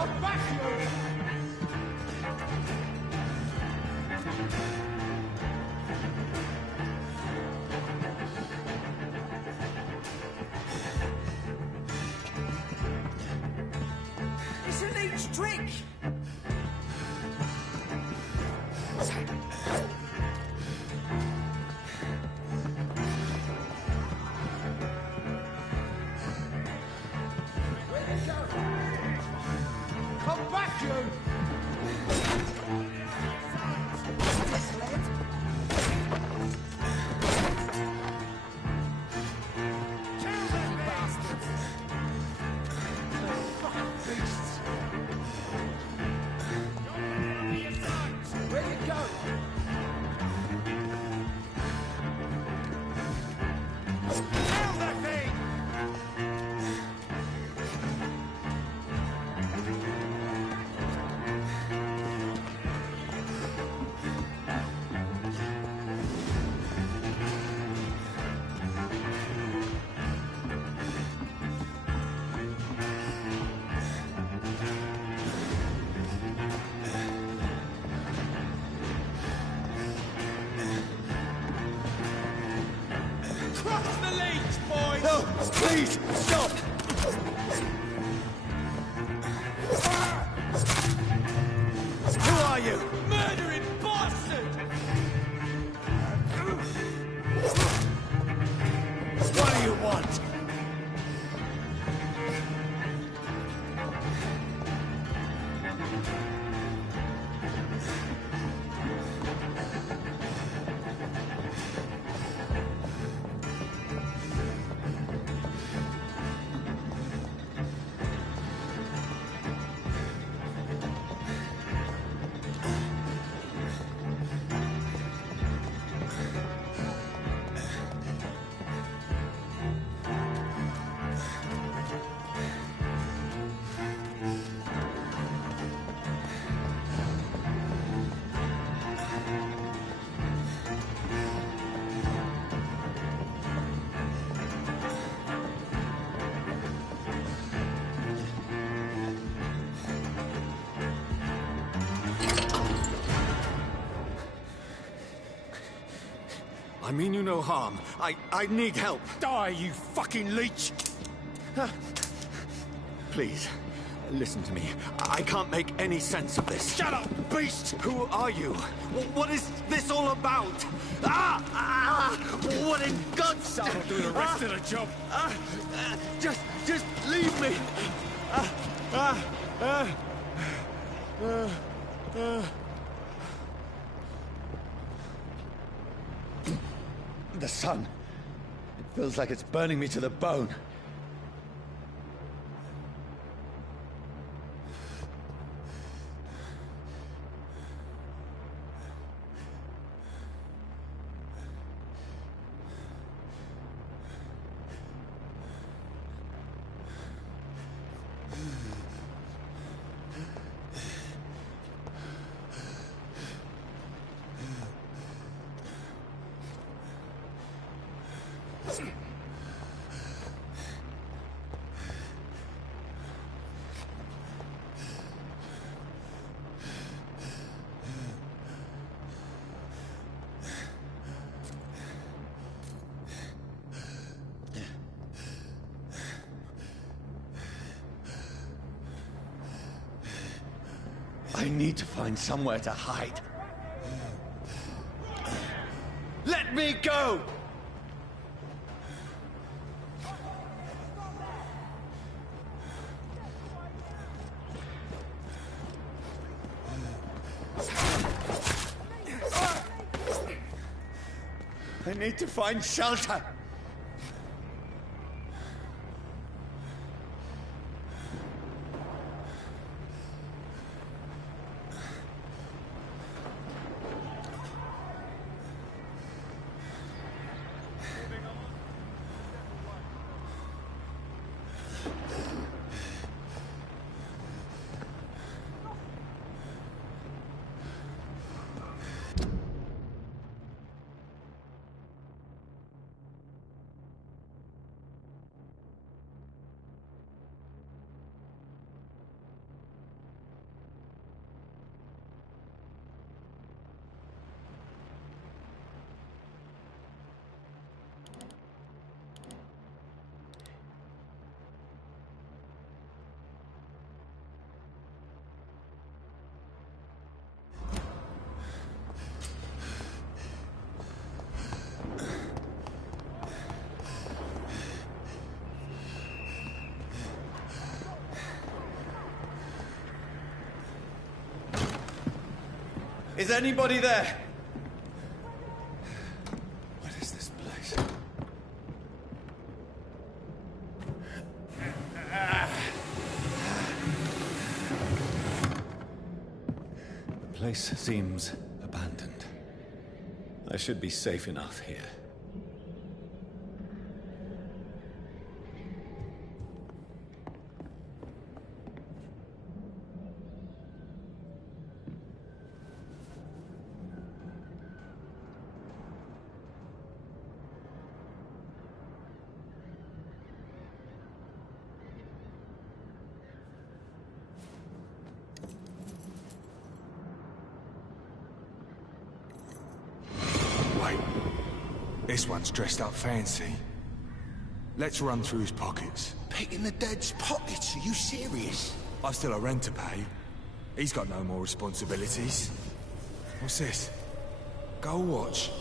Come back, you! It's a leech trick! Come back, you! Where'd it go? Kill that thing! Crush the leech, boys! No, please, stop! Who are you? Murdering bastard! What do you want? I mean you no harm. I need help. Die, you fucking leech! Please, listen to me. I can't make any sense of this. Shut up, beast! Who are you? What is this all about? What in God's Son, I'll do the rest of the job. Just leave me. The sun. It feels like it's burning me to the bone. I need to find somewhere to hide. Let me go! I need to find shelter. Is anybody there? What is this place? The place seems abandoned. I should be safe enough here. This one's dressed up fancy. Let's run through his pockets. Picking the dead's pockets? Are you serious? I've still a rent to pay. He's got no more responsibilities. What's this? Gold watch.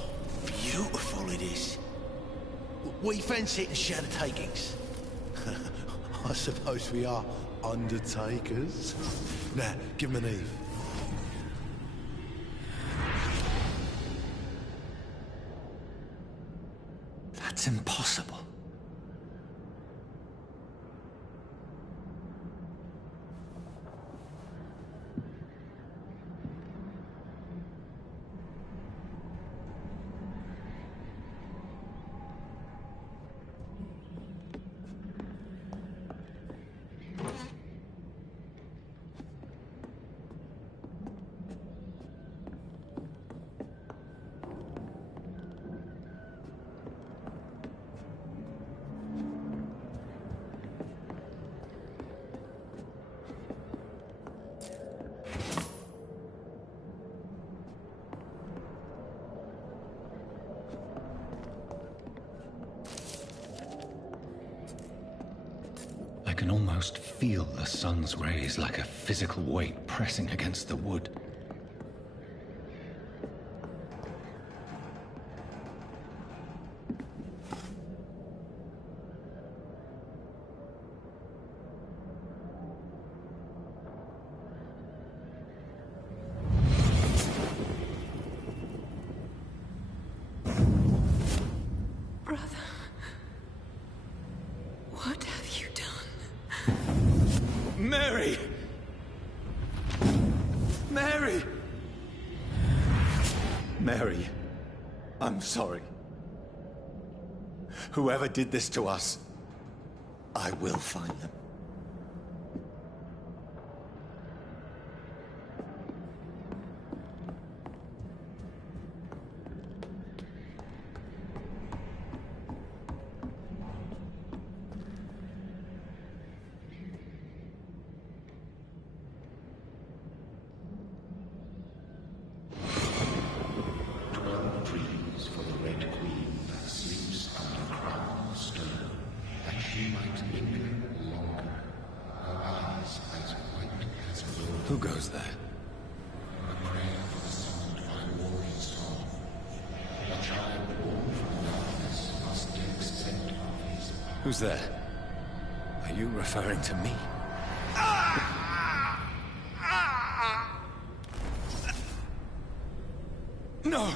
Beautiful it is. We fancy it and share the takings. I suppose we are undertakers. Now, give him an Eve. That's impossible. I can almost feel the sun's rays like a physical weight pressing against the wood. Brother, what have you done? Mary! Mary! Mary, I'm sorry. Whoever did this to us, I will find them. Who goes there? Who's there? Are you referring to me? No!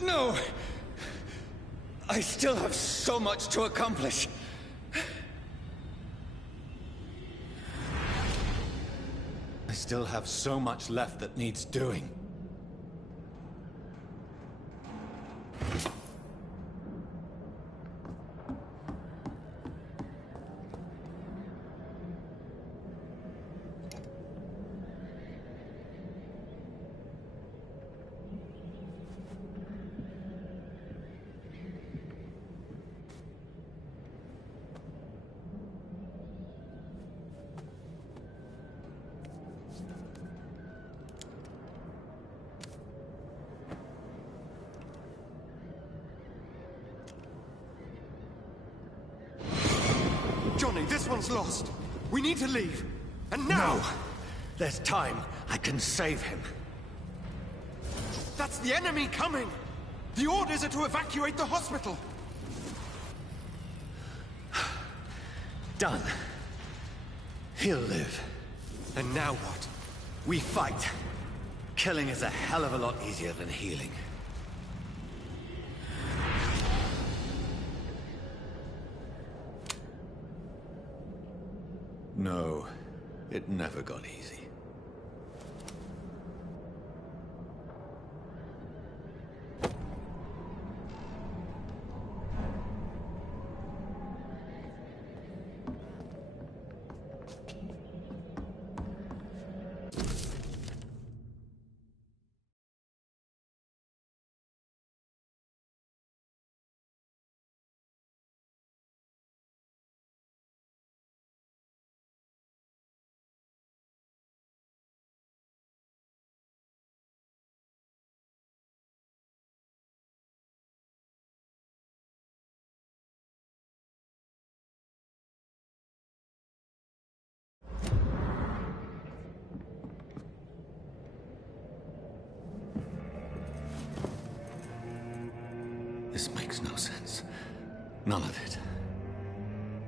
No! I still have so much to accomplish. I still have so much left that needs doing. Johnny, this one's lost. We need to leave. And now! No! There's time. I can save him. That's the enemy coming! The orders are to evacuate the hospital! Done. He'll live. And now what? We fight. Killing is a hell of a lot easier than healing. No, it never got easy. This makes no sense. None of it.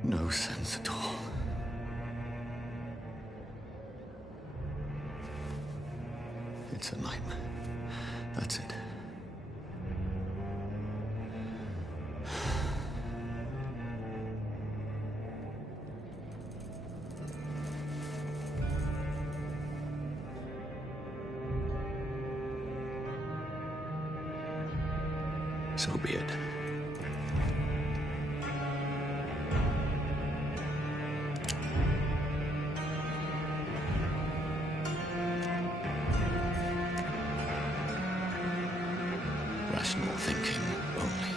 No sense at all. It's a nightmare. That's it. So be it. Rational thinking only.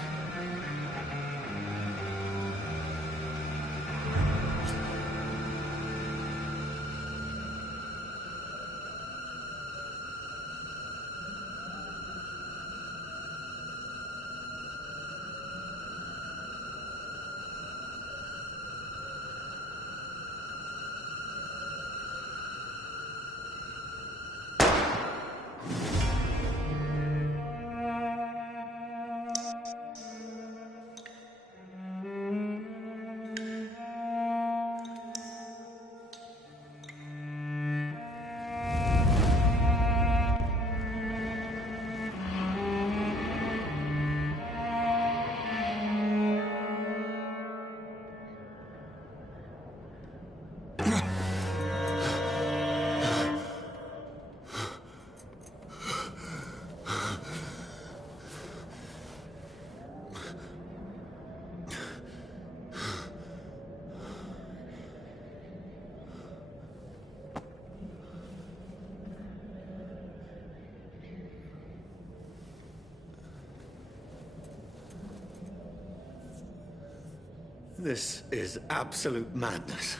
This is absolute madness.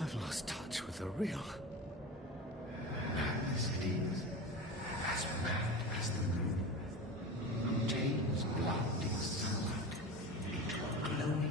I've lost touch with the real. Madness it is. As mad as the moon. Who takes blood in sunlight into a glowing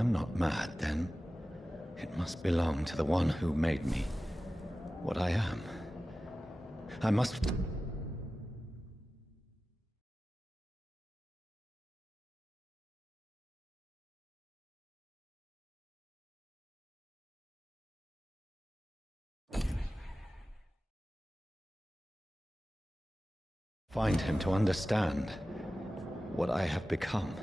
I'm not mad, then it must belong to the one who made me what I am. I must... find him to understand what I have become.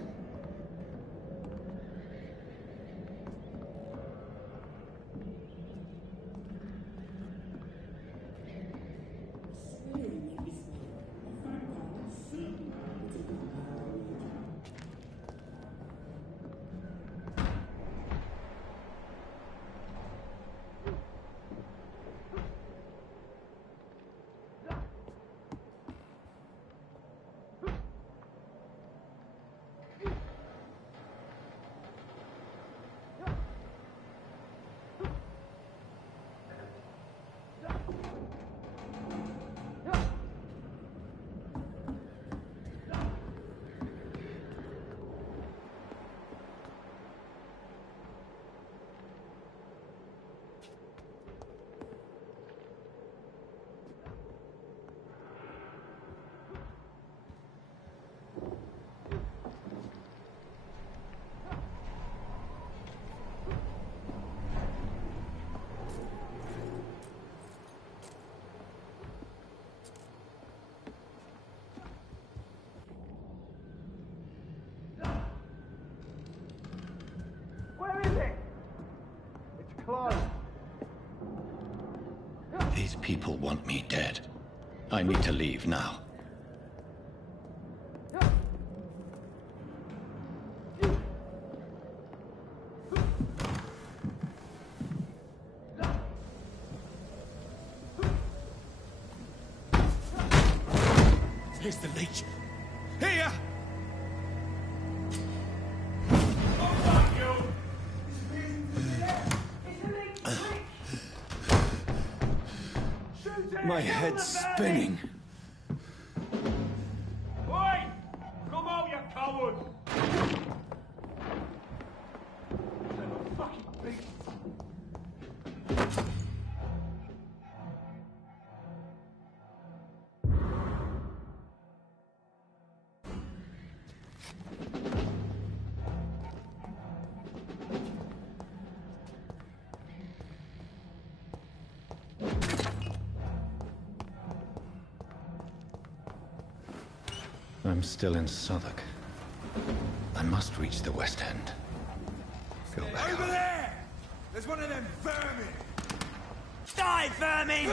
These people want me dead. I need to leave now. Here's the leech. Here! My head's spinning. Oi! Come out, you coward! Fucking beast! I'm still in Southwark. I must reach the West End. Go back Over home. there! There's one of them vermin! Die, vermin!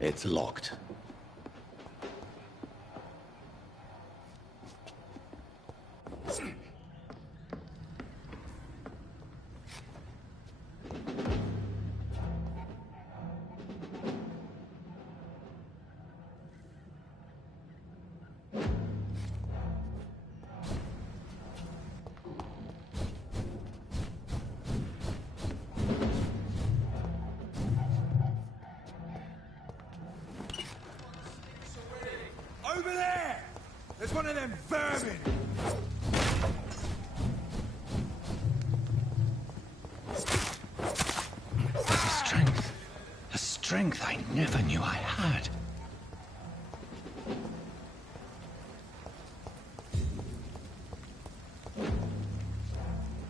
It's locked. Over there! There's one of them vermin! A strength I never knew I had.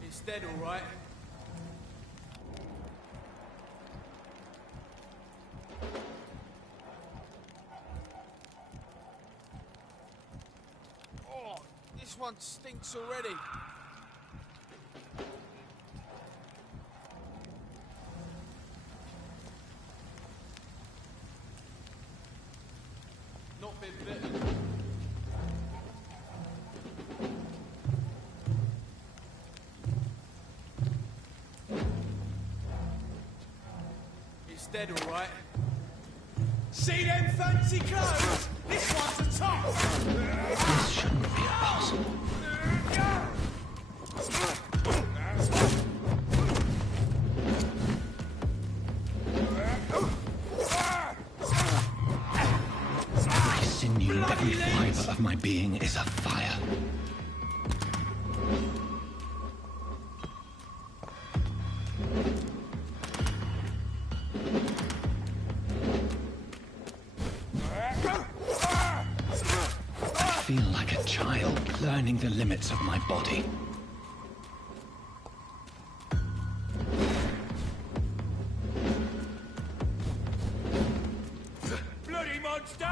It's dead, all right. Oh, this one stinks already. Not been bitten. dead, all right. See them fancy clothes? This one's a top! This shouldn't be possible. Every sinew, every fiber of my being is afire. I feel like a child learning the limits of my body. Bloody monster!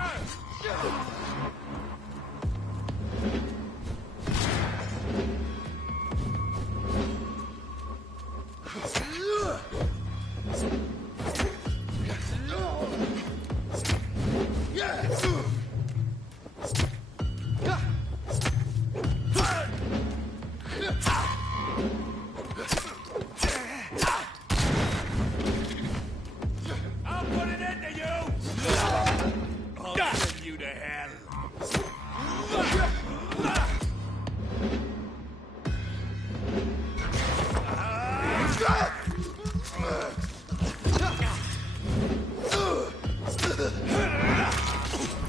I'll put it into you! I'll send you to hell.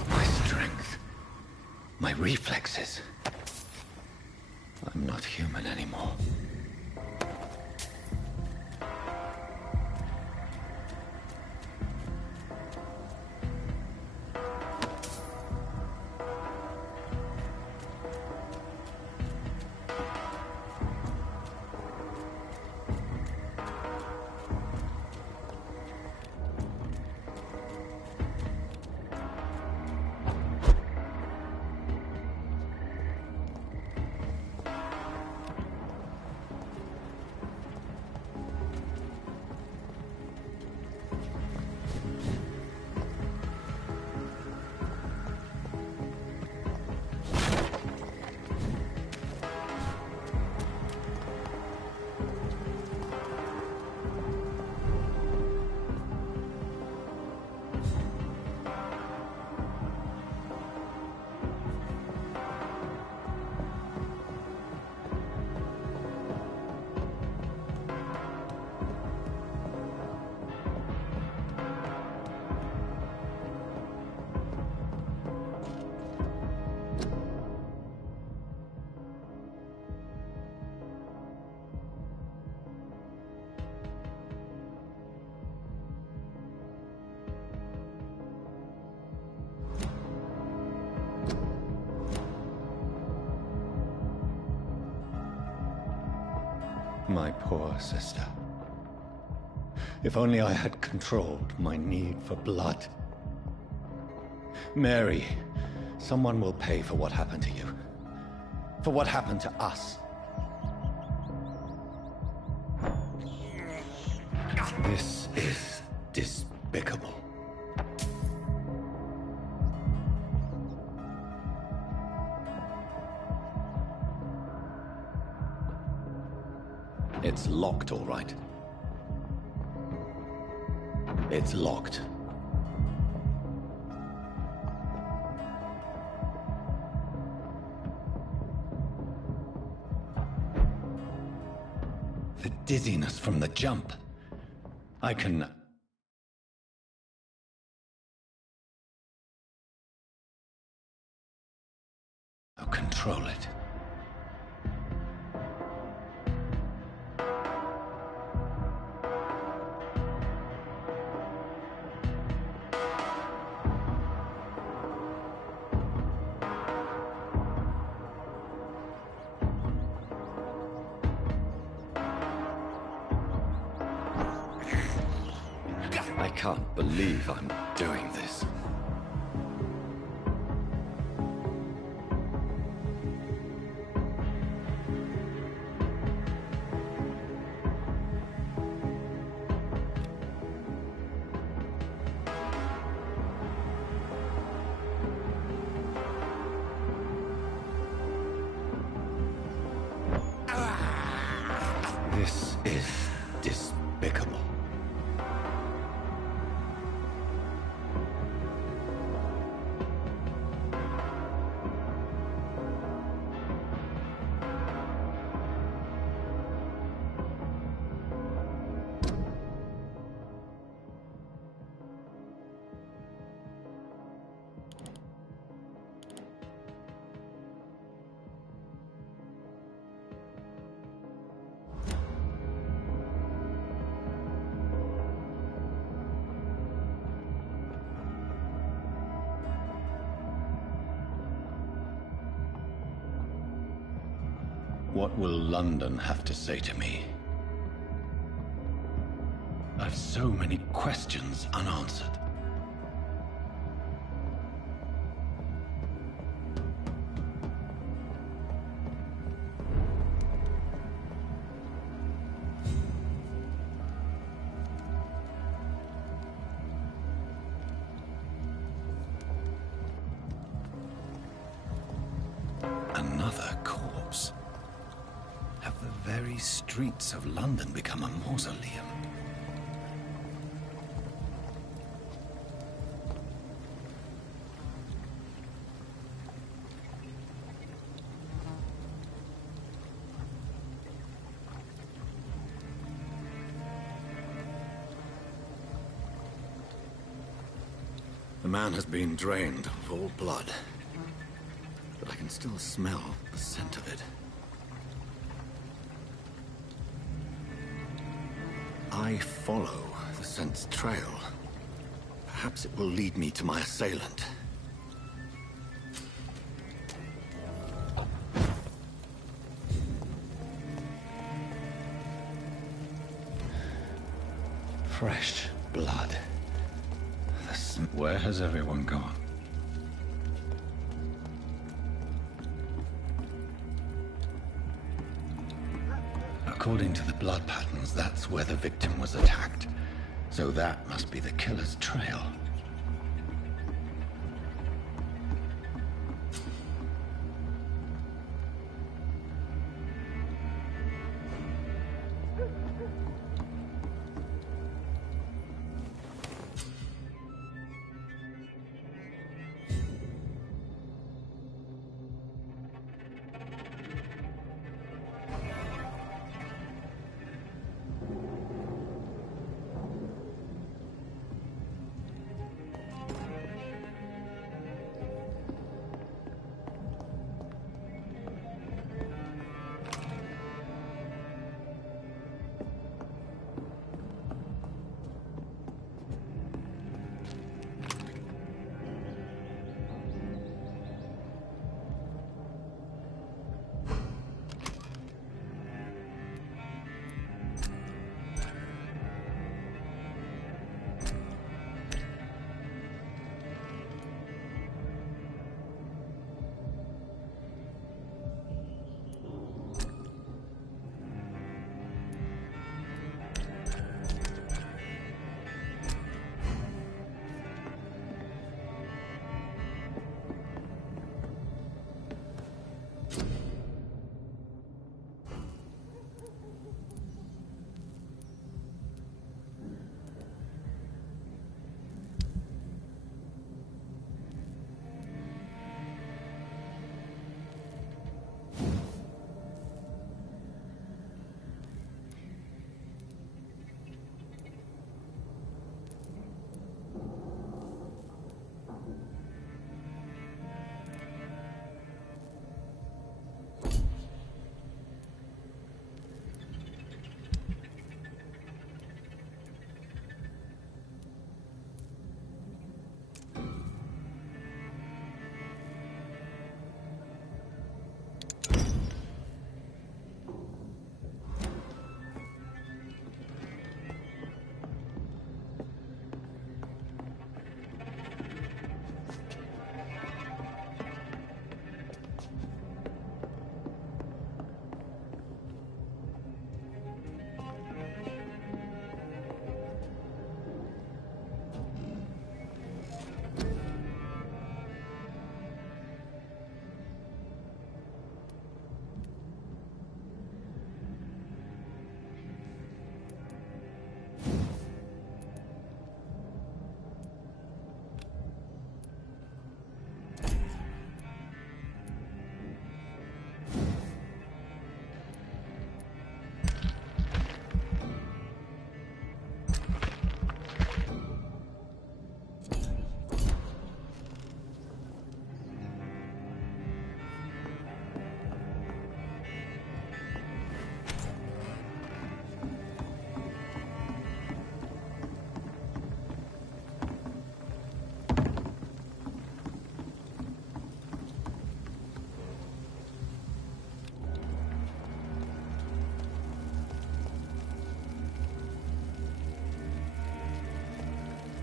My strength, my reflexes. I'm not human anymore. My poor sister. If only I had controlled my need for blood. Mary, someone will pay for what happened to you. For what happened to us. This is despicable. It's locked, all right. It's locked. The dizziness from the jump. I can... I'll control it. I can't believe I'm doing this. This is despicable. What will London have to say to me? I've so many questions unanswered. Another corpse. Have the very streets of London become a mausoleum? The man has been drained of all blood, but I can still smell the scent of it. I follow the scent's trail. Perhaps it will lead me to my assailant. Fresh blood. Where has everyone gone? According to the blood patterns, that's where the victim was attacked. So that must be the killer's trail.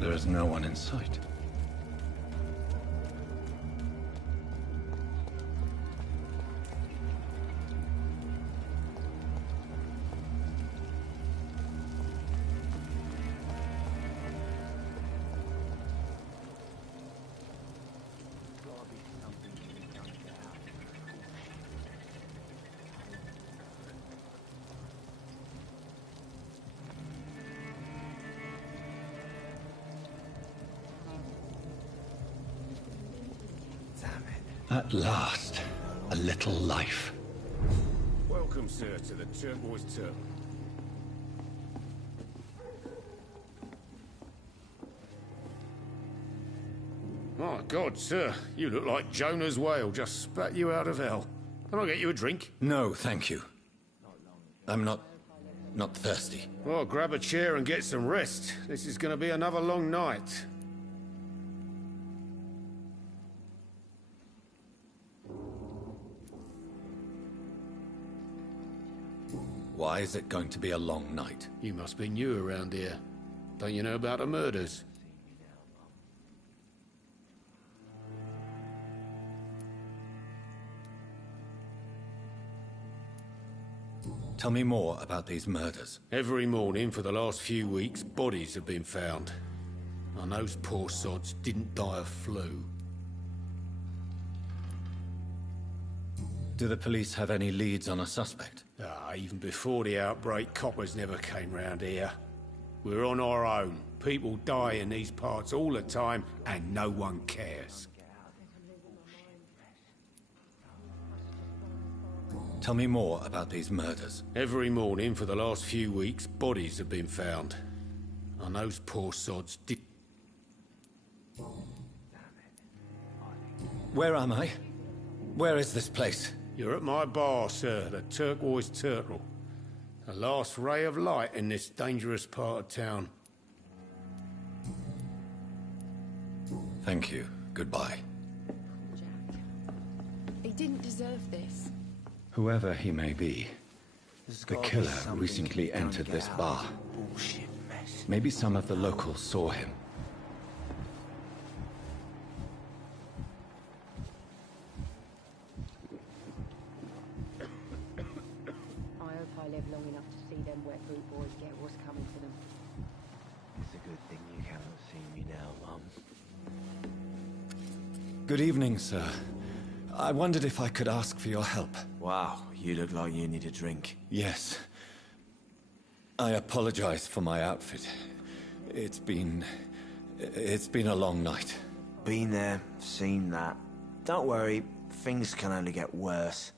There is no one in sight. At last, a little life. Welcome, sir, to the Turquoise Turtle. My God, sir, you look like Jonah's whale just spat you out of hell. Can I get you a drink? No, thank you. I'm not thirsty. Well, grab a chair and get some rest. This is going to be another long night. Why is it going to be a long night? You must be new around here. Don't you know about the murders? Tell me more about these murders. Every morning for the last few weeks, bodies have been found. And those poor sods didn't die of flu. Do the police have any leads on a suspect? Even before the outbreak, coppers never came round here. We're on our own. People die in these parts all the time, and no one cares. Tell me more about these murders. Every morning for the last few weeks, bodies have been found. And those poor sods did... Where am I? Where is this place? You're at my bar, sir, the Turquoise Turtle. The last ray of light in this dangerous part of town. Thank you. Goodbye. He didn't deserve this. Whoever he may be, the killer recently entered this bar. Bullshit mess. Maybe some of the locals saw him. I hope I live long enough to see them wet boot boys get what's coming to them. It's a good thing you cannot see me now, Mum. Good evening, sir. I wondered if I could ask for your help. Wow, you look like you need a drink. Yes. I apologize for my outfit. It's been a long night. Been there, seen that. Don't worry, things can only get worse.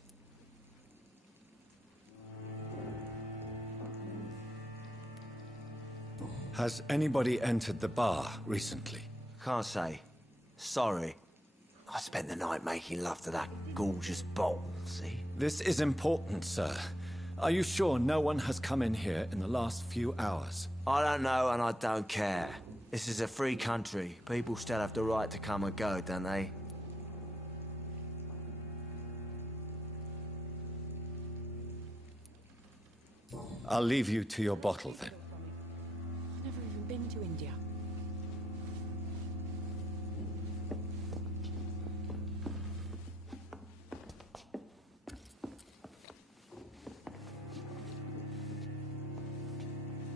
Has anybody entered the bar recently? Can't say. Sorry. I spent the night making love to that gorgeous bottle, see? This is important, sir. Are you sure no one has come in here in the last few hours? I don't know and I don't care. This is a free country. People still have the right to come and go, don't they? I'll leave you to your bottle then. I've never even been to India.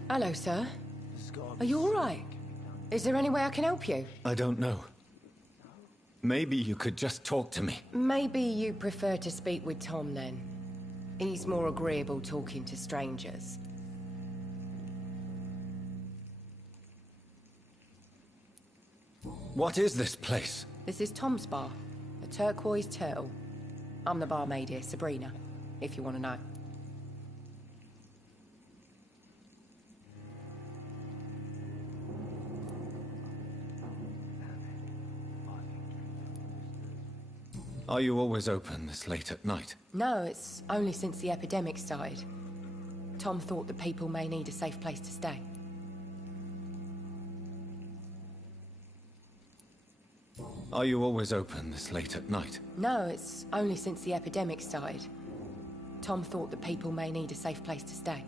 Hello, sir. Are you all right? Is there any way I can help you? I don't know. Maybe you could just talk to me. Maybe you prefer to speak with Tom, then. He's more agreeable talking to strangers. What is this place? This is Tom's bar, a Turquoise Turtle. I'm the barmaid here, Sabrina, if you want to know. Are you always open this late at night? No, it's only since the epidemic started. Tom thought that people may need a safe place to stay. Are you always open this late at night? No, it's only since the epidemic started. Tom thought that people may need a safe place to stay.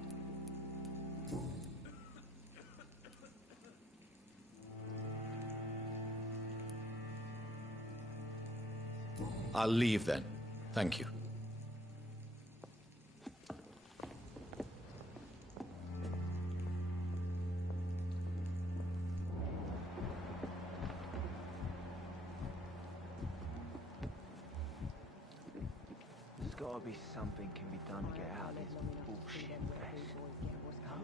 I'll leave then. Thank you. There's gotta be something can be done to get out of this bullshit mess. No?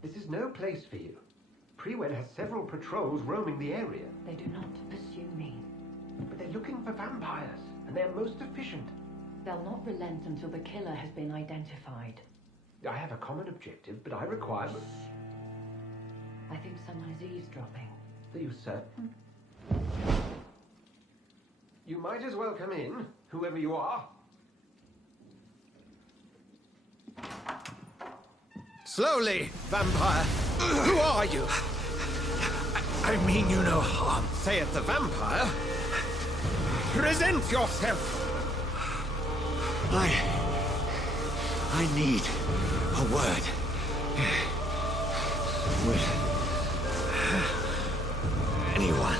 This is no place for you. Prewell has several patrols roaming the area. They do not pursue me. But they're looking for vampires, and they're most efficient. They'll not relent until the killer has been identified. I have a common objective, but I require... I think someone is eavesdropping. Are you certain? You might as well come in, whoever you are. Slowly, vampire! Who are you? I mean you no harm. Saith the vampire. Present yourself! I need a word. With anyone.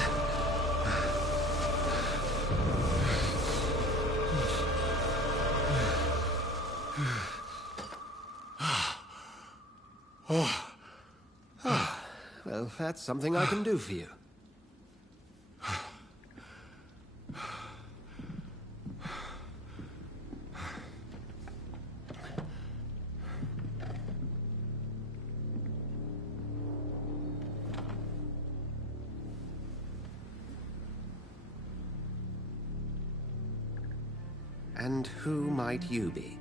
Well, that's something I can do for you. And who might you be?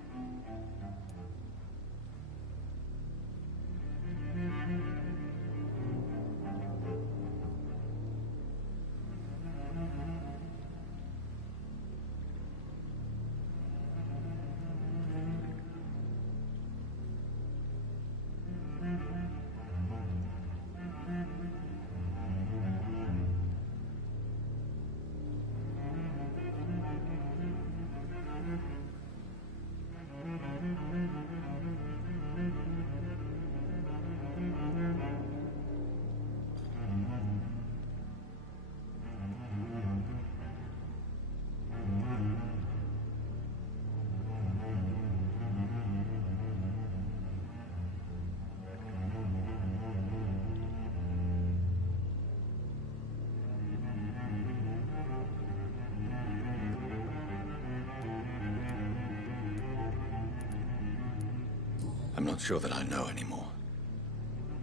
I'm not sure that I know anymore.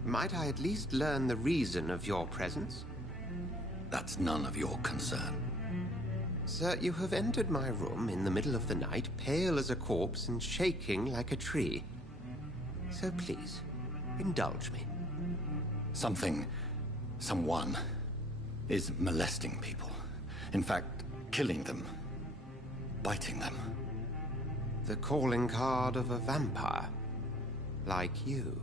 Might I at least learn the reason of your presence? That's none of your concern. Sir, you have entered my room in the middle of the night, pale as a corpse and shaking like a tree. So please, indulge me. Someone is molesting people. In fact, killing them. Biting them. The calling card of a vampire. Like you.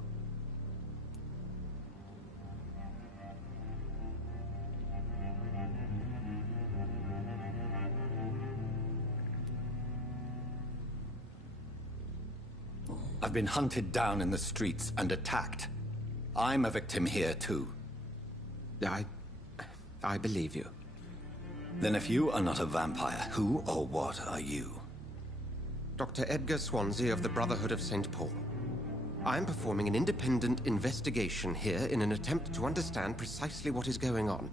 I've been hunted down in the streets and attacked. I'm a victim here, too. I believe you. Then if you are not a vampire, who or what are you? Dr. Edgar Swansea of the Brotherhood of St. Paul. I'm performing an independent investigation here in an attempt to understand precisely what is going on.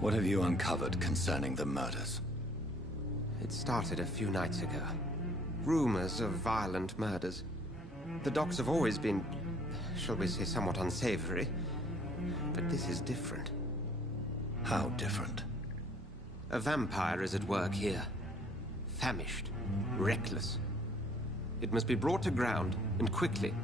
What have you uncovered concerning the murders? It started a few nights ago. Rumors of violent murders. The docks have always been, shall we say, somewhat unsavory. But this is different. How different? A vampire is at work here. Famished. Reckless. It must be brought to ground, and quickly.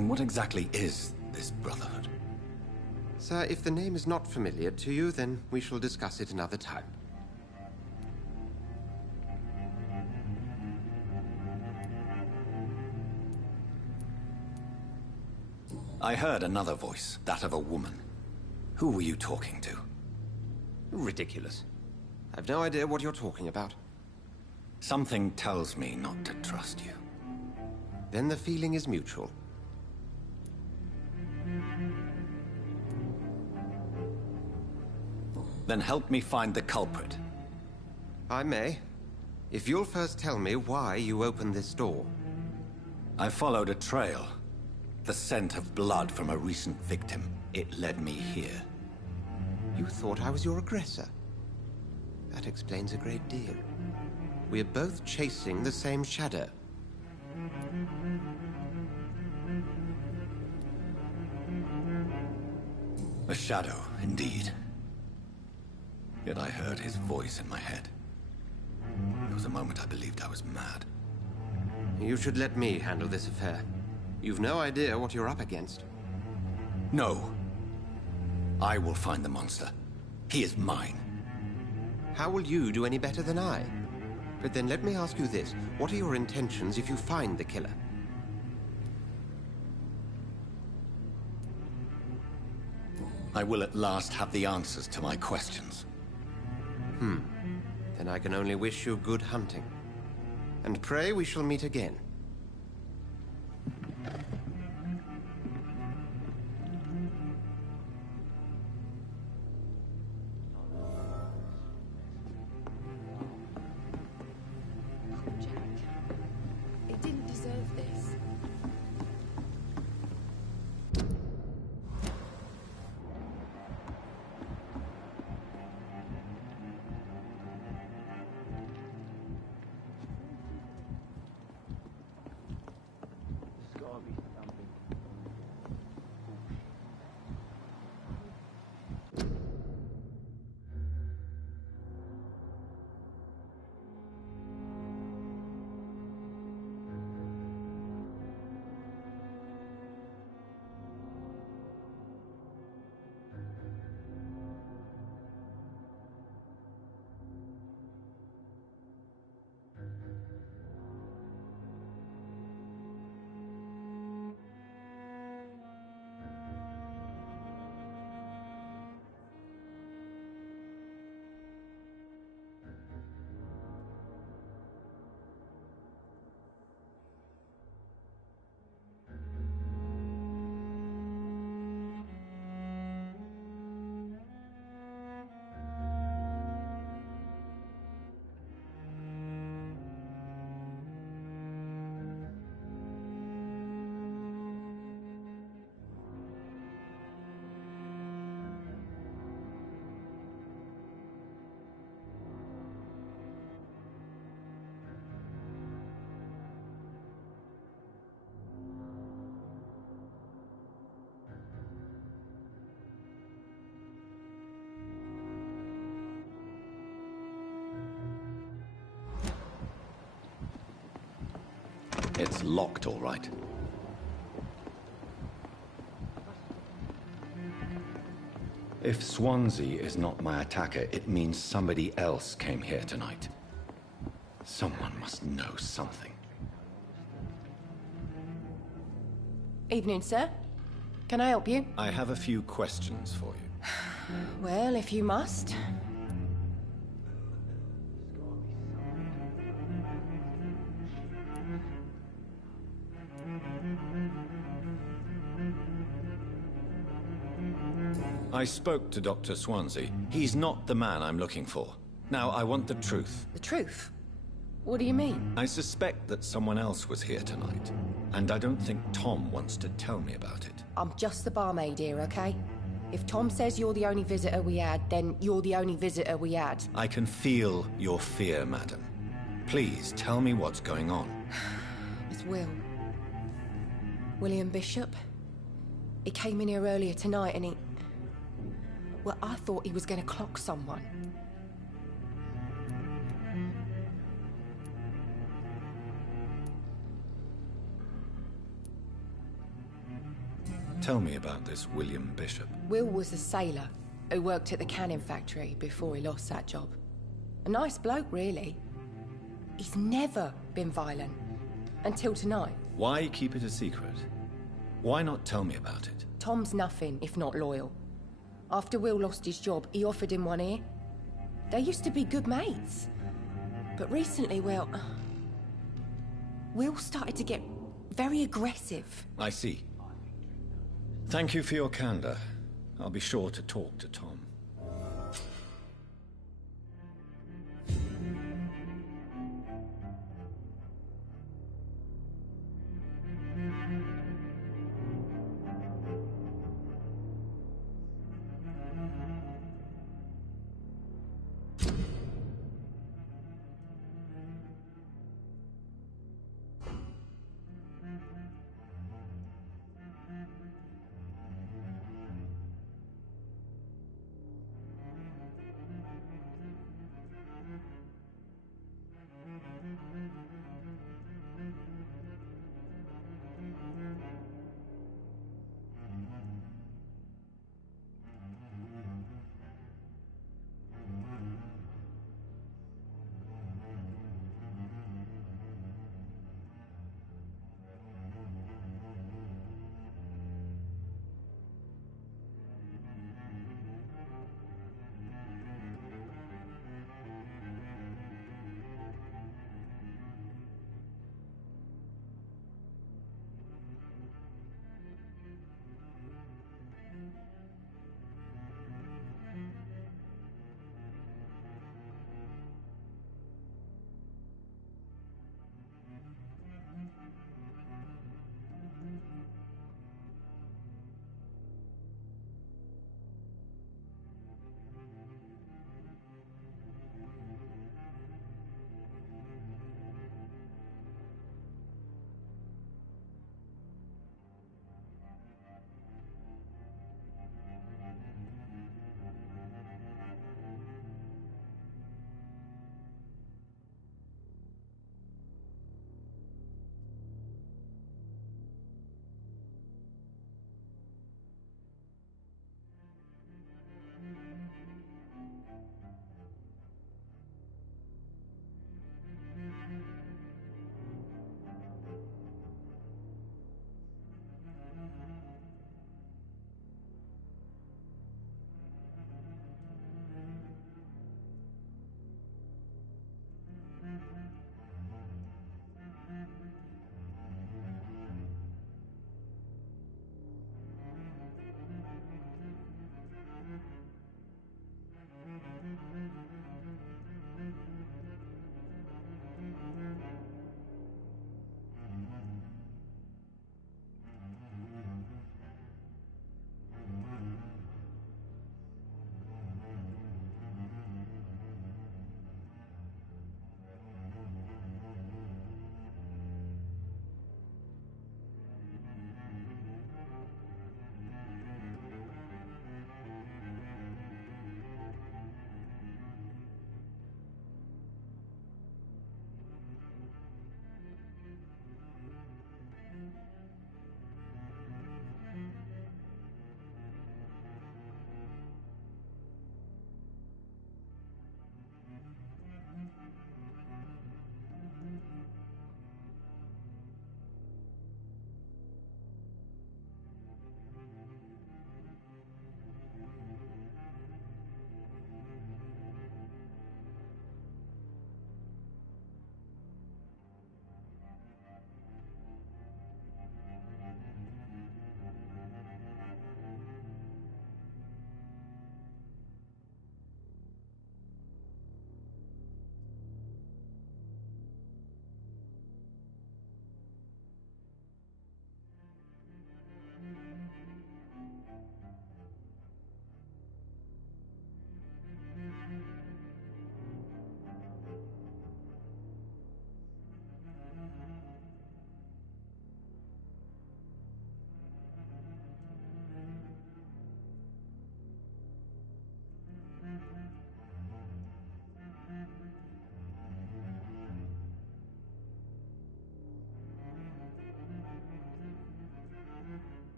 And what exactly is this Brotherhood? Sir, if the name is not familiar to you, then we shall discuss it another time. I heard another voice, that of a woman. Who were you talking to? Ridiculous. I've no idea what you're talking about. Something tells me not to trust you. Then the feeling is mutual. Then help me find the culprit. I may. If you'll first tell me why you opened this door. I followed a trail. The scent of blood from a recent victim. It led me here. You thought I was your aggressor. That explains a great deal. We're both chasing the same shadow. A shadow, indeed. Yet I heard his voice in my head. There was a moment I believed I was mad. You should let me handle this affair. You've no idea what you're up against. No. I will find the monster. He is mine. How will you do any better than I? But then let me ask you this. What are your intentions if you find the killer? I will at last have the answers to my questions. Then I can only wish you good hunting. And pray we shall meet again. It didn't deserve this. There's gotta be something. It's locked, all right. If Swansea is not my attacker, it means somebody else came here tonight. Someone must know something. Evening, sir. Can I help you? I have a few questions for you. Well, if you must. I spoke to Dr. Swansea. He's not the man I'm looking for. Now, I want the truth. The truth? What do you mean? I suspect that someone else was here tonight, and I don't think Tom wants to tell me about it. I'm just the barmaid here, okay? If Tom says you're the only visitor we had, then you're the only visitor we had. I can feel your fear, madam. Please, tell me what's going on. It's Will. William Bishop. He came in here earlier tonight and he... Well, I thought he was going to clock someone. Tell me about this William Bishop. Will was a sailor who worked at the cannon factory before he lost that job. A nice bloke, really. He's never been violent. Until tonight. Why keep it a secret? Why not tell me about it? Tom's nothing if not loyal. After Will lost his job, he offered him one ear. They used to be good mates. But recently, well... Will started to get very aggressive. I see. Thank you for your candor. I'll be sure to talk to Tom.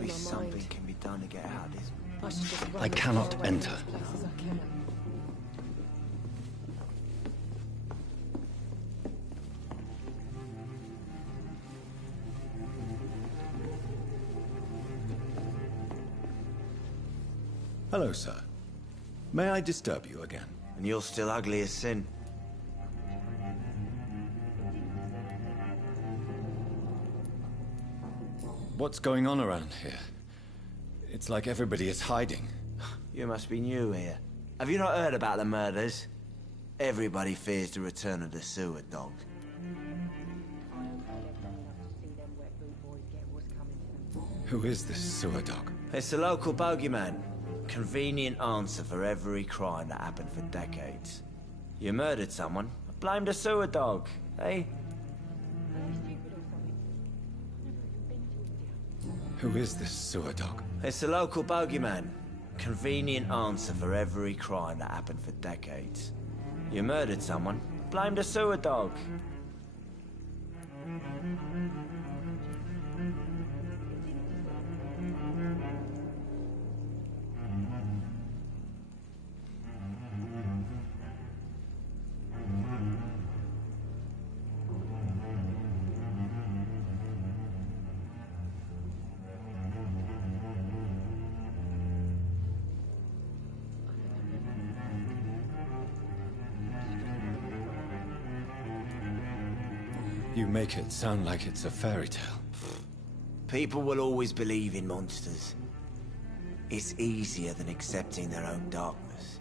be something can be done to get out of this. I cannot enter. Hello, sir. May I disturb you again? And you're still ugly as sin. What's going on around here? It's like everybody is hiding. You must be new here. Have you not heard about the murders? Everybody fears the return of the sewer dog. Who is this sewer dog? It's the local bogeyman. Convenient answer for every crime that happened for decades. You murdered someone, blame the sewer dog, eh? Who is this sewer dog? It's the local bogeyman. Convenient answer for every crime that happened for decades. You murdered someone, blame the sewer dog. You make it sound like it's a fairy tale. People will always believe in monsters. It's easier than accepting their own darkness.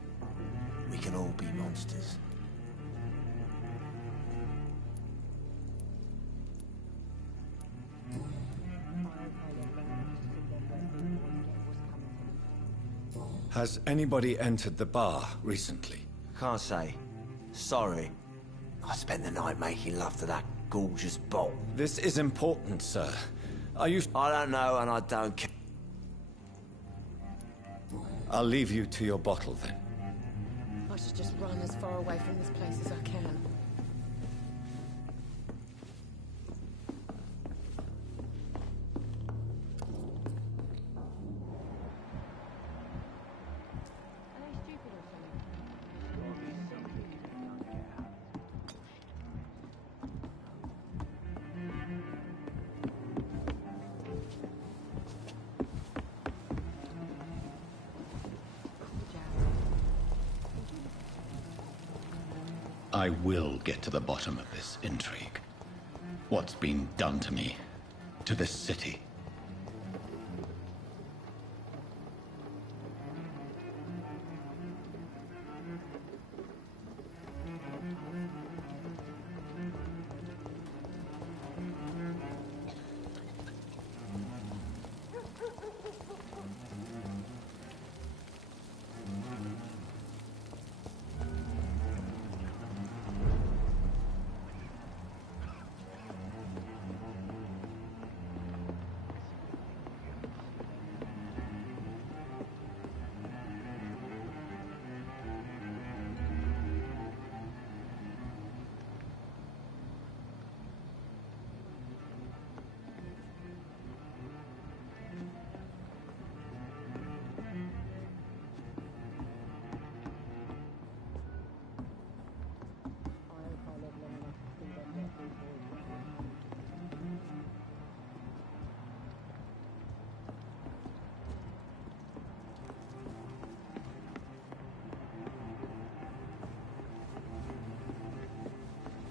We can all be monsters. Has anybody entered the bar recently? Can't say. Sorry. I spent the night making love to that gorgeous bolt. This is important, sir. I don't know, and I don't care. I'll leave you to your bottle, then. I should just run as far away from this place as I can. I will get to the bottom of this intrigue. What's been done to me, to this city.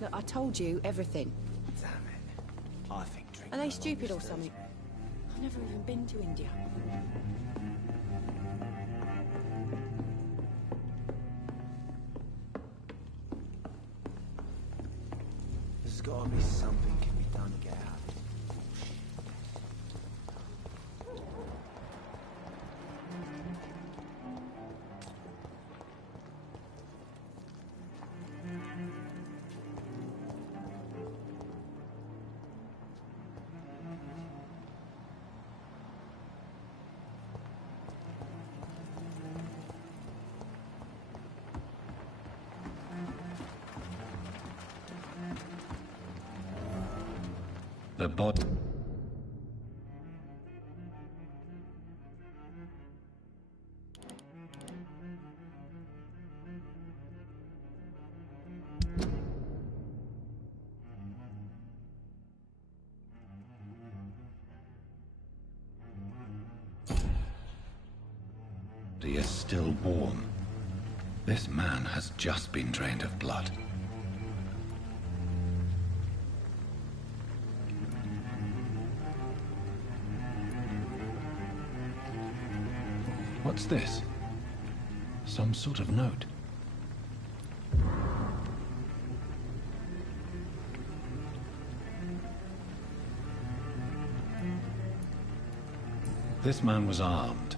Look, I told you everything. Damn it. I think drinking. Are they stupid or something? I've never even been to India. There's gotta be something can be done to get out of this bullshit. The body. He is still warm. This man has just been drained of blood. What's this? Some sort of note. This man was armed.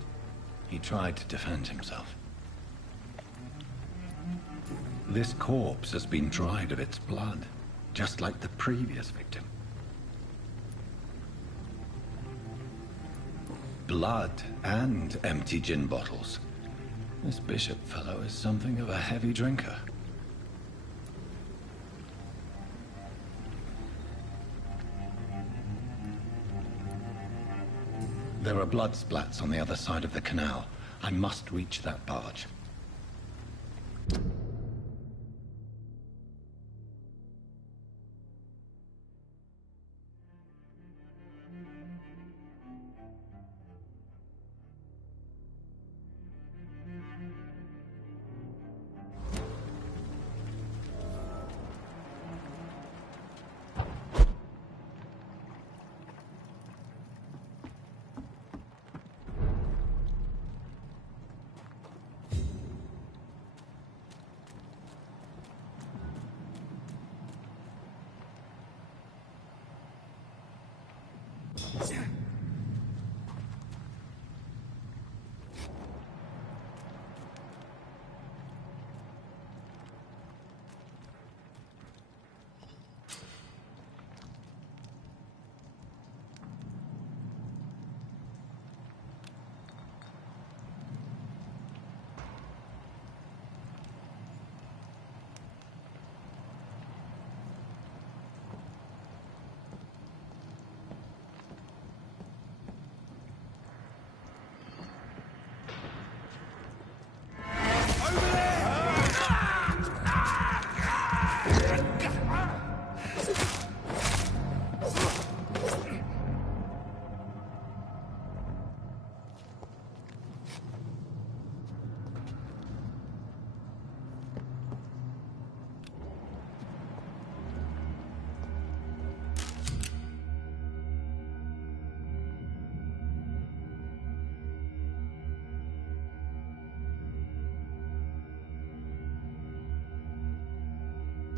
He tried to defend himself. This corpse has been dried of its blood, just like the previous victim. Blood and empty gin bottles. This Bishop fellow is something of a heavy drinker. There are blood splats on the other side of the canal. I must reach that barge.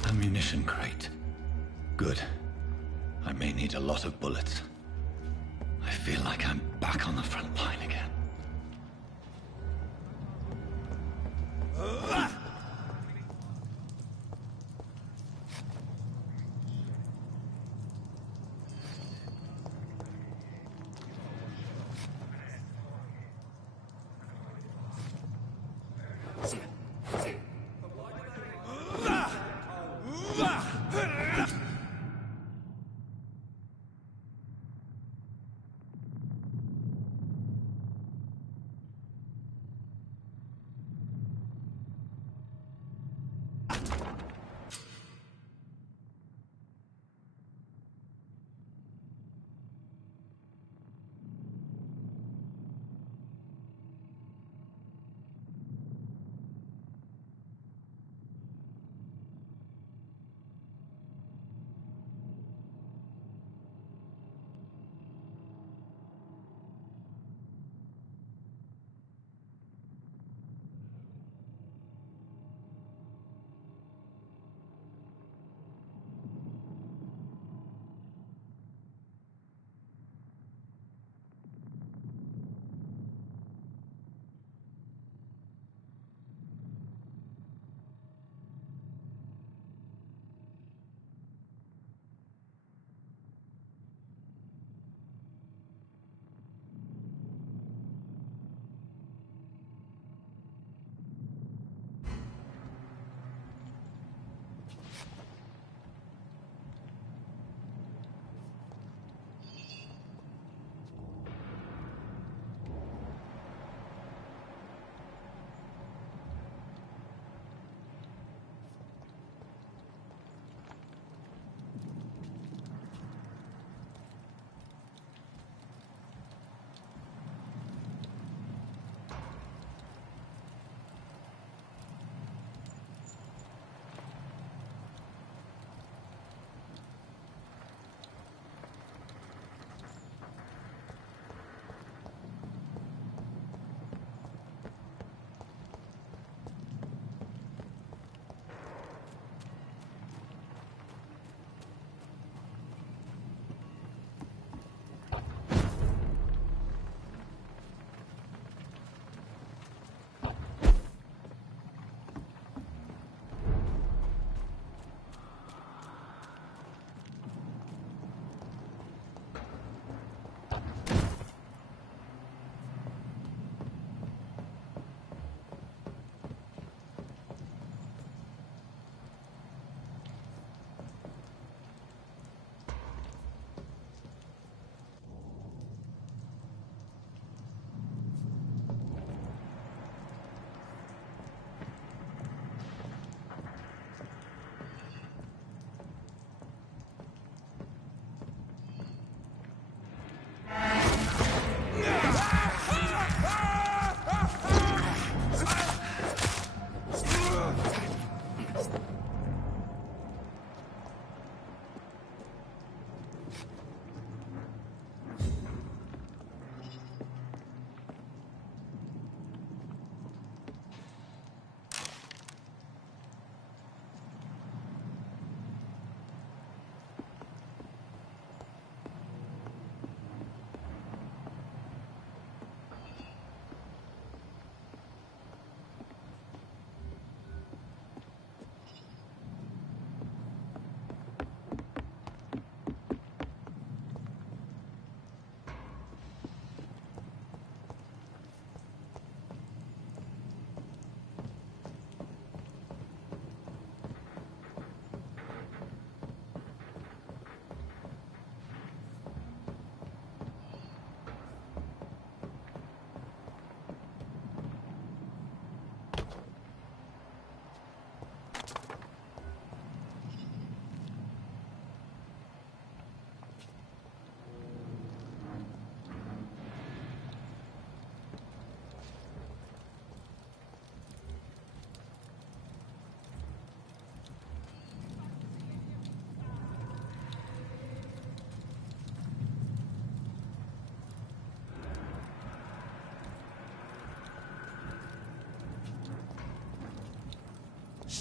Ammunition crate. Good. I may need a lot of bullets. I feel like I'm back on the front line again.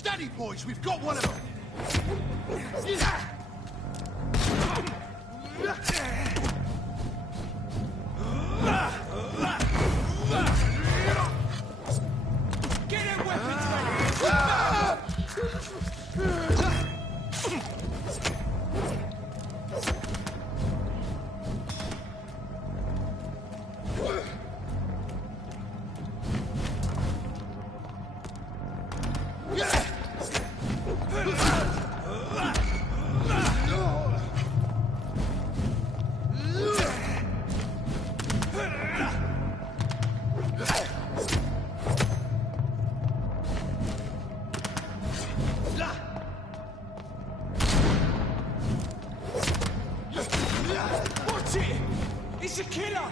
Steady, boys, we've got one of them! Get them weapons Watch it! It's a killer!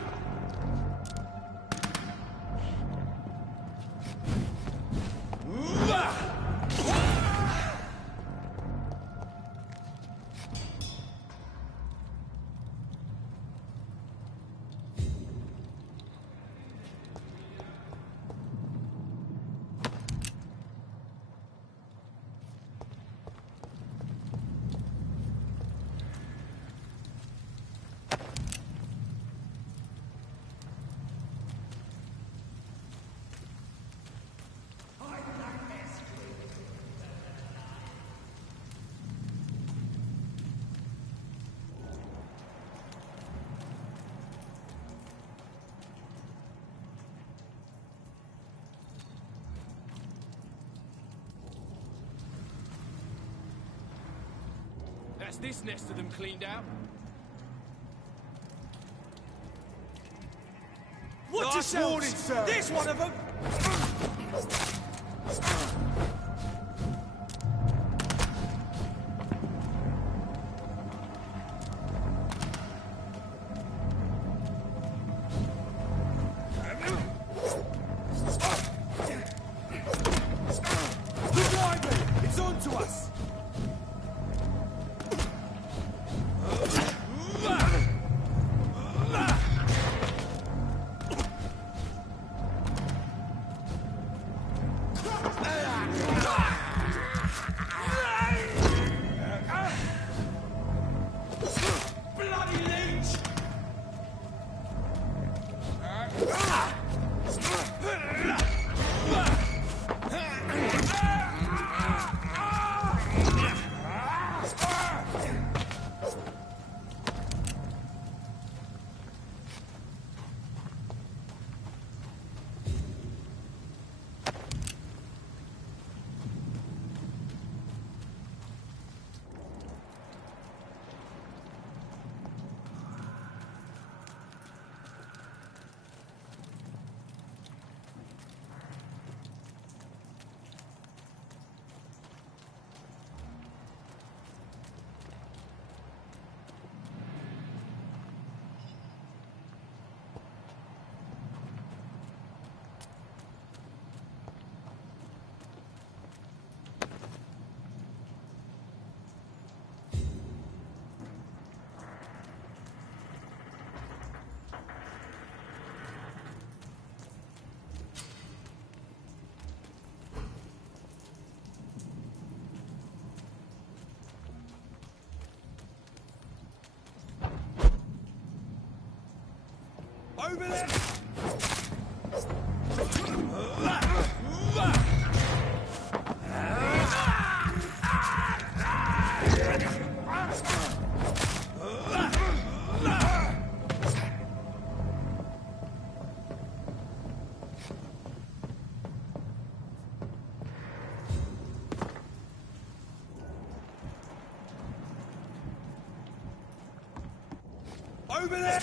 That's this nest of them cleaned out. Watch yourselves! warning, sir. There's one of them! Look behind me! It's on to us! Bloody leech! Over there! Over there!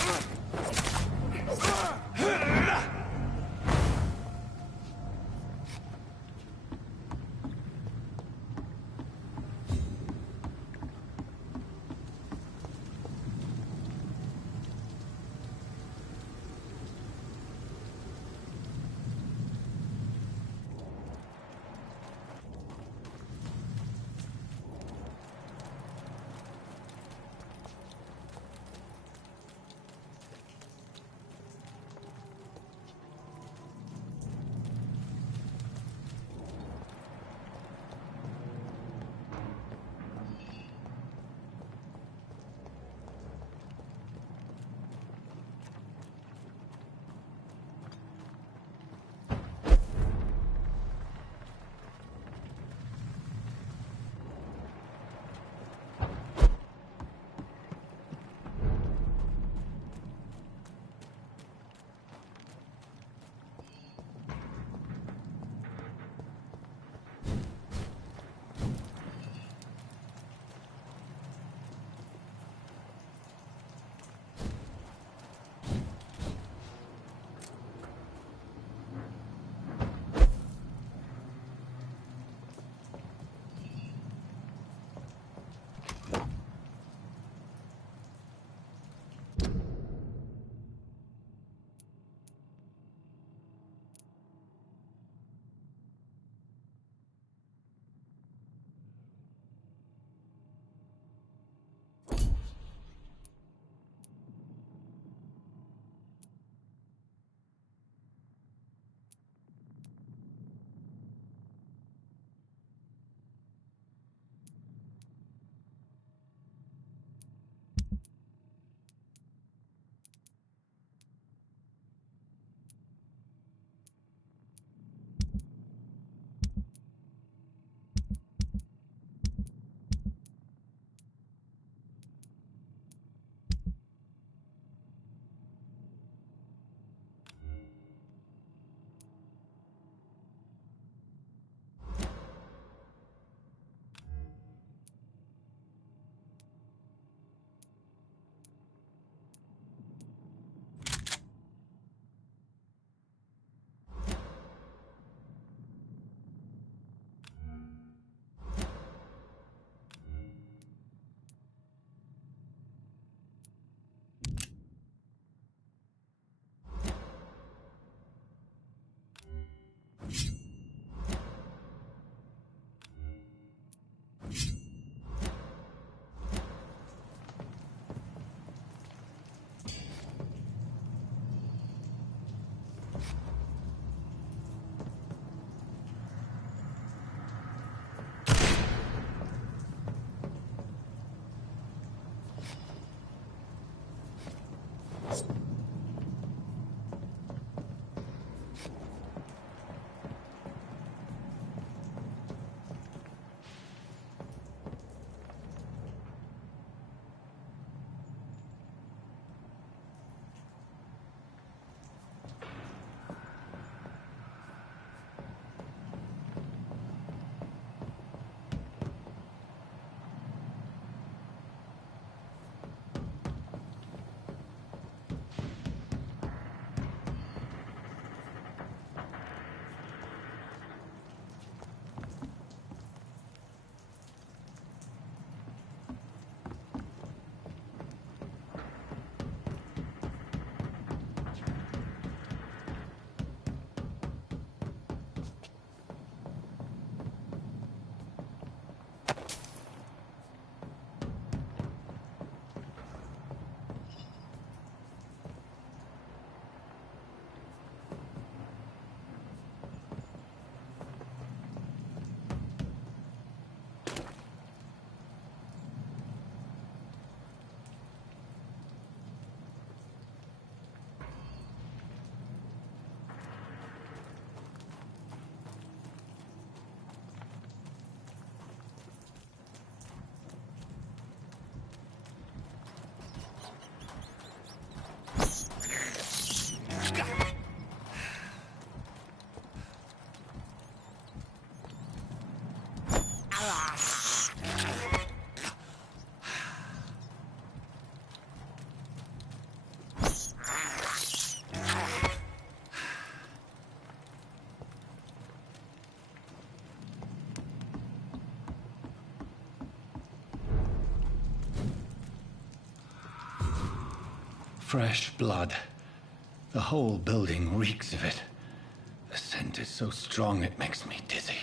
Fresh blood. The whole building reeks of it. The scent is so strong it makes me dizzy.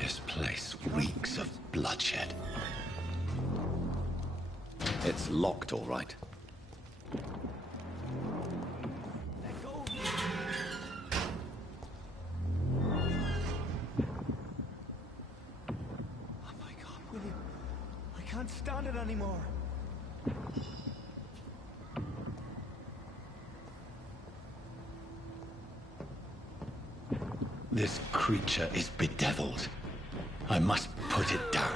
This place reeks of bloodshed. It's locked, all right. Oh my God, William. I can't stand it anymore. This creature is bedeviled. I must put it down.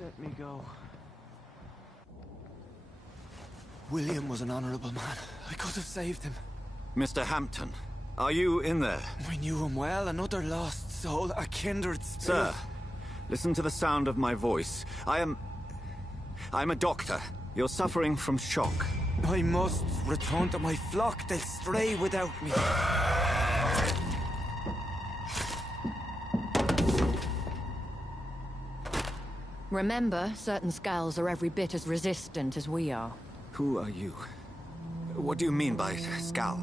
Let me go. William was an honorable man. I could have saved him. Mr. Hampton, are you in there? I knew him well, another lost soul, a kindred spirit. Sir, listen to the sound of my voice. I'm a doctor. You're suffering from shock. I must return to my flock. They'll stray without me. Remember, certain Skulls are every bit as resistant as we are. Who are you? What do you mean by Skal?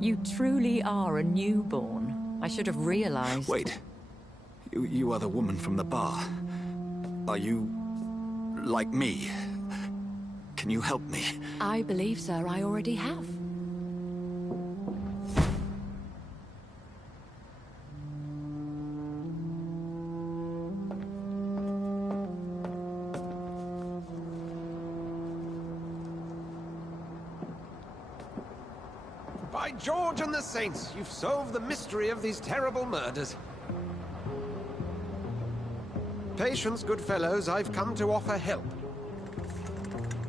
You truly are a newborn. I should have realized. Wait. You are the woman from the bar. Are you... like me? Can you help me? I believe, sir, I already have. By George and the Saints, you've solved the mystery of these terrible murders. Patience, good fellows, I've come to offer help.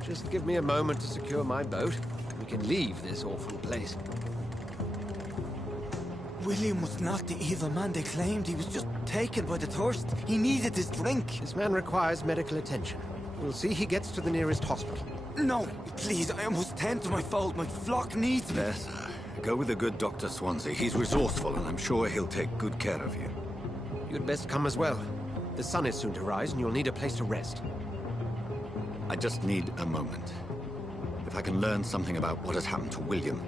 Just give me a moment to secure my boat. We can leave this awful place. William was not the evil man they claimed. He was just taken by the thirst. He needed his drink. This man requires medical attention. We'll see he gets to the nearest hospital. No, please, I must tend to my fold. My flock needs me. Yes, sir. Go with the good Dr. Swansea. He's resourceful, and I'm sure he'll take good care of you. You'd best come as well. The sun is soon to rise, and you'll need a place to rest. I just need a moment. If I can learn something about what has happened to William,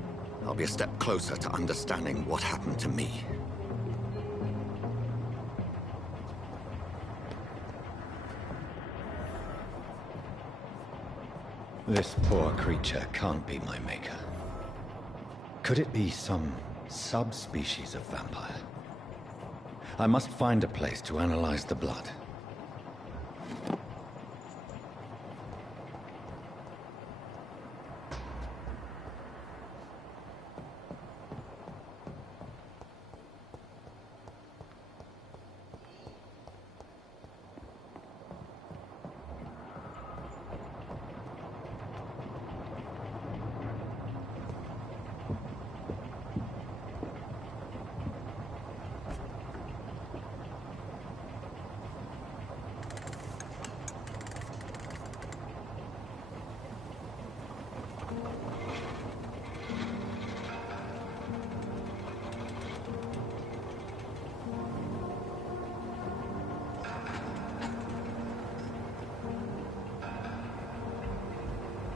I'll be a step closer to understanding what happened to me. This poor creature can't be my maker. Could it be some subspecies of vampire? I must find a place to analyze the blood.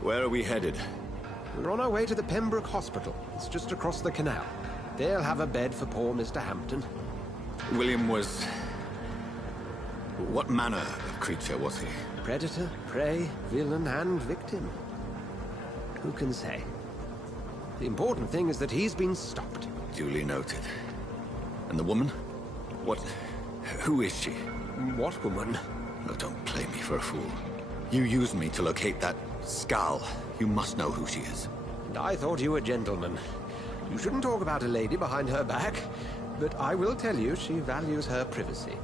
Where are we headed? We're on our way to the Pembroke Hospital. It's just across the canal. They'll have a bed for poor Mr. Hampton. William was... what manner of creature was he? Predator, prey, villain, and victim. Who can say? The important thing is that he's been stopped. Duly noted. And the woman? What... who is she? What woman? Oh, don't play me for a fool. You used me to locate that Skal. You must know who she is. And I thought you a gentleman. You shouldn't talk about a lady behind her back, but I will tell you she values her privacy.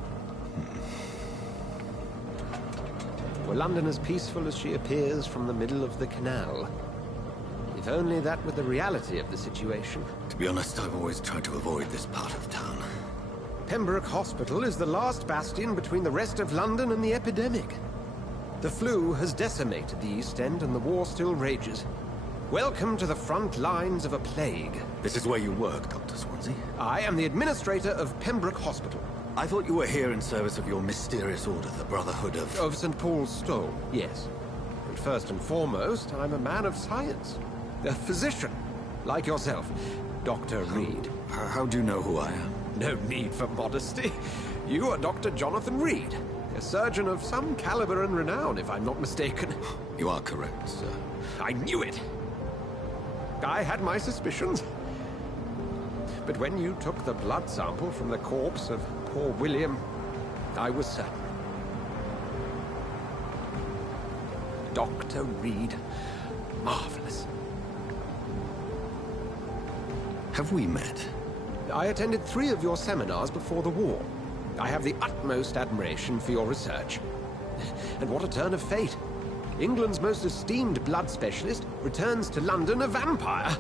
Were London as peaceful as she appears from the middle of the canal? If only that were the reality of the situation. To be honest, I've always tried to avoid this part of town. Pembroke Hospital is the last bastion between the rest of London and the epidemic. The flu has decimated the East End and the war still rages. Welcome to the front lines of a plague. This is where you work, Dr. Swansea? I am the administrator of Pembroke Hospital. I thought you were here in service of your mysterious order, the Brotherhood of... Of St. Paul's Stole, yes. But first and foremost, I'm a man of science. A physician, like yourself, Dr. Reed. How do you know who I am? No need for modesty. You are Dr. Jonathan Reed. A surgeon of some caliber and renown, if I'm not mistaken. You are correct, sir. I knew it! I had my suspicions. But when you took the blood sample from the corpse of poor William, I was certain. Dr. Reed. Marvelous. Have we met? I attended 3 of your seminars before the war. I have the utmost admiration for your research. And what a turn of fate. England's most esteemed blood specialist returns to London a vampire.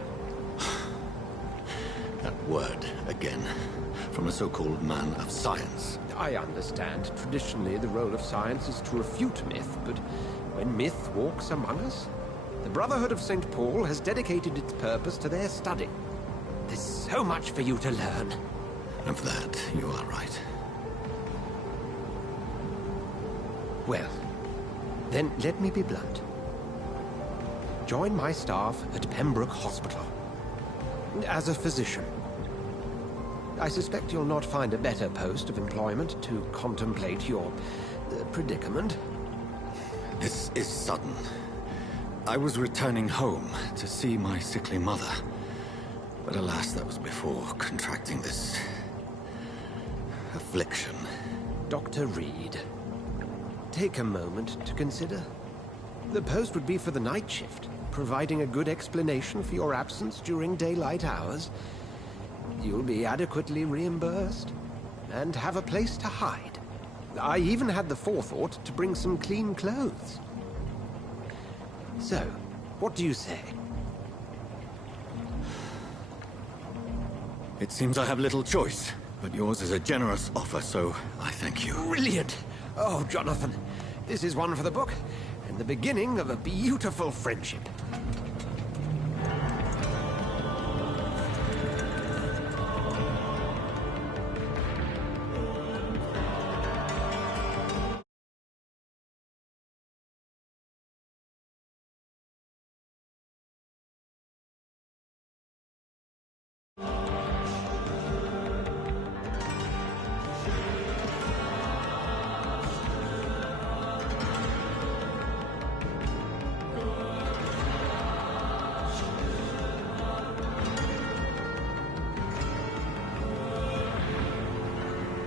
That word, again, from a so-called man of science. I understand. Traditionally, the role of science is to refute myth, but when myth walks among us, the Brotherhood of St. Paul has dedicated its purpose to their study. There's so much for you to learn. And for that, you are right. Well, then let me be blunt. Join my staff at Pembroke Hospital. As a physician. I suspect you'll not find a better post of employment to contemplate your predicament. This is sudden. I was returning home to see my sickly mother. But alas, that was before contracting this affliction. Dr. Reed, take a moment to consider. The post would be for the night shift, providing a good explanation for your absence during daylight hours. You'll be adequately reimbursed, and have a place to hide. I even had the forethought to bring some clean clothes. So, what do you say? It seems I have little choice, but yours is a generous offer, so I thank you. Brilliant! Oh, Jonathan, this is one for the book, and the beginning of a beautiful friendship.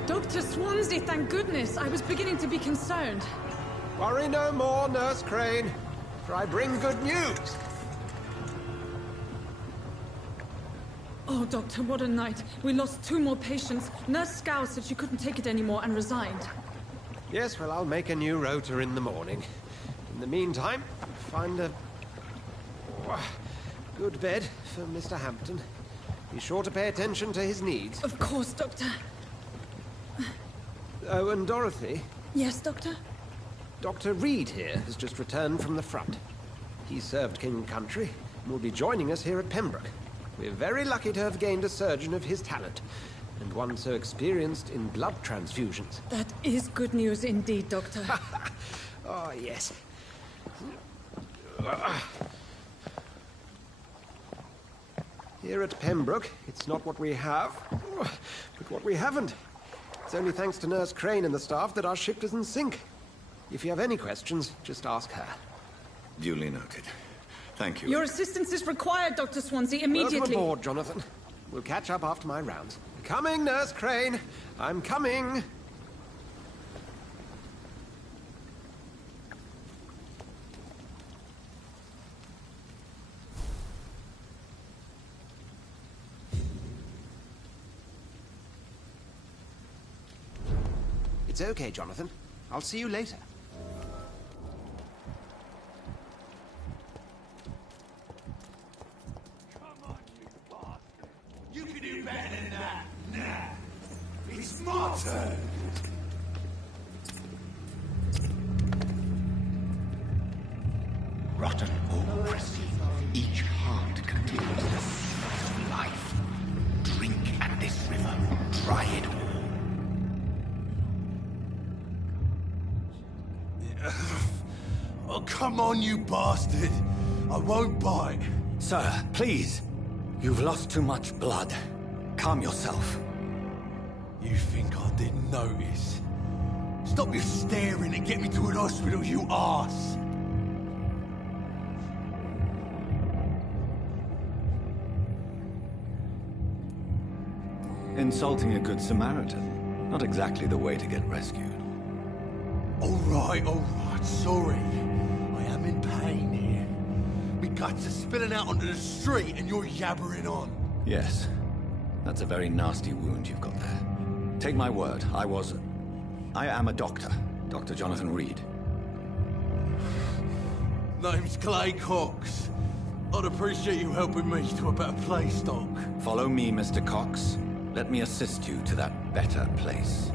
Dr. Swansea, thank goodness. I was beginning to be concerned. Worry no more, Nurse Crane, for I bring good news. Oh, Doctor, what a night. We lost 2 more patients. Nurse Scow said she couldn't take it anymore and resigned. Yes, well, I'll make a new rota in the morning. In the meantime, find a good bed for Mr. Hampton. Be sure to pay attention to his needs. Of course, Doctor. Oh, and Dorothy? Yes, Doctor? Dr. Reed here has just returned from the front. He served King and Country and will be joining us here at Pembroke. We're very lucky to have gained a surgeon of his talent, and one so experienced in blood transfusions. That is good news indeed, Doctor. Oh, yes. Here at Pembroke, it's not what we have, but what we haven't. It's only thanks to Nurse Crane and the staff that our ship doesn't sink. If you have any questions, just ask her. Duly noted. Thank you. Your assistance is required, Dr. Swansea, immediately. Welcome aboard, Jonathan. We'll catch up after my rounds. Coming, Nurse Crane. I'm coming. It's okay, Jonathan. I'll see you later. You can do better than that. Nah. It's my turn. Rotten or prissy, each heart contains the secret of life. Drink at this river, try it all. Oh, come on, you bastard! I won't bite. Sir, please. You've lost too much blood. Calm yourself. You think I didn't notice? Stop your staring and get me to an hospital, you arse! Insulting a good Samaritan. Not exactly the way to get rescued. All right, sorry. I am in pain here. Me guts are spilling out onto the street and you're yabbering on. Yes. That's a very nasty wound you've got there. Take my word, I am a doctor. Dr. Jonathan Reed. Name's Clay Cox. I'd appreciate you helping me to a better place, Doc. Follow me, Mr. Cox. Let me assist you to that better place.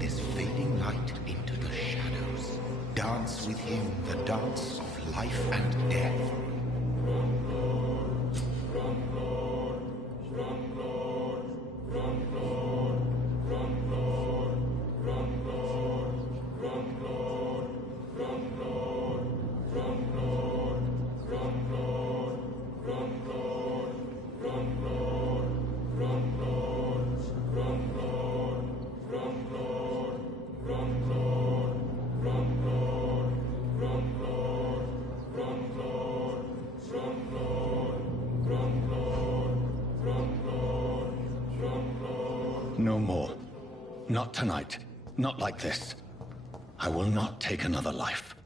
This fading light into the shadows. Dance with him the dance of life and death. No more. Not tonight. Not like this. I will not take another life.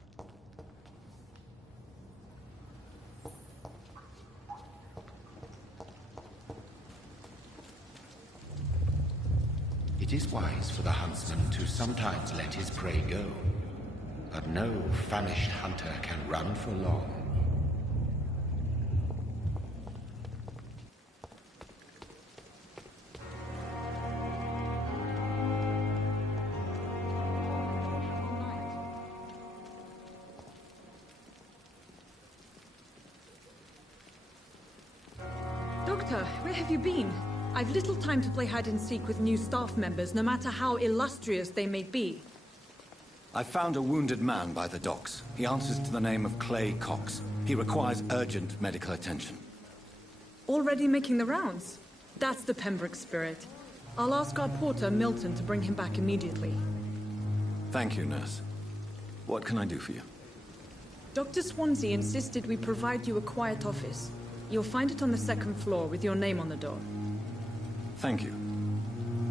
It is wise for the huntsman to sometimes let his prey go, but no famished hunter can run for long. Doctor, where have you been? I've little time to play hide-and-seek with new staff members, no matter how illustrious they may be. I found a wounded man by the docks. He answers to the name of Clay Cox. He requires urgent medical attention. Already making the rounds? That's the Pembroke spirit. I'll ask our porter, Milton, to bring him back immediately. Thank you, nurse. What can I do for you? Dr. Swansea insisted we provide you a quiet office. You'll find it on the second floor with your name on the door. Thank you.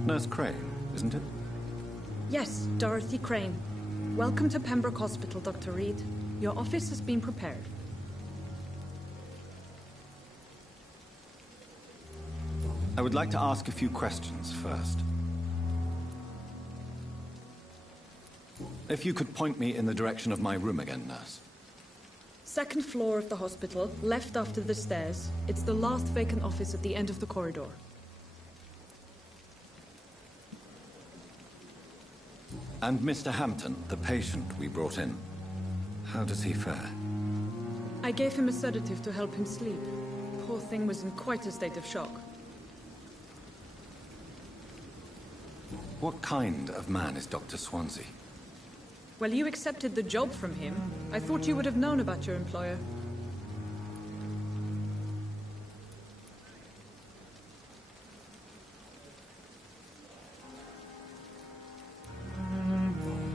Nurse Crane, isn't it? Yes, Dorothy Crane. Welcome to Pembroke Hospital, Dr. Reed. Your office has been prepared. I would like to ask a few questions first. If you could point me in the direction of my room again, nurse. Second floor of the hospital, left after the stairs. It's the last vacant office at the end of the corridor. And Mr. Hampton, the patient we brought in. How does he fare? I gave him a sedative to help him sleep. Poor thing was in quite a state of shock. What kind of man is Dr. Swansea? Well, you accepted the job from him. I thought you would have known about your employer.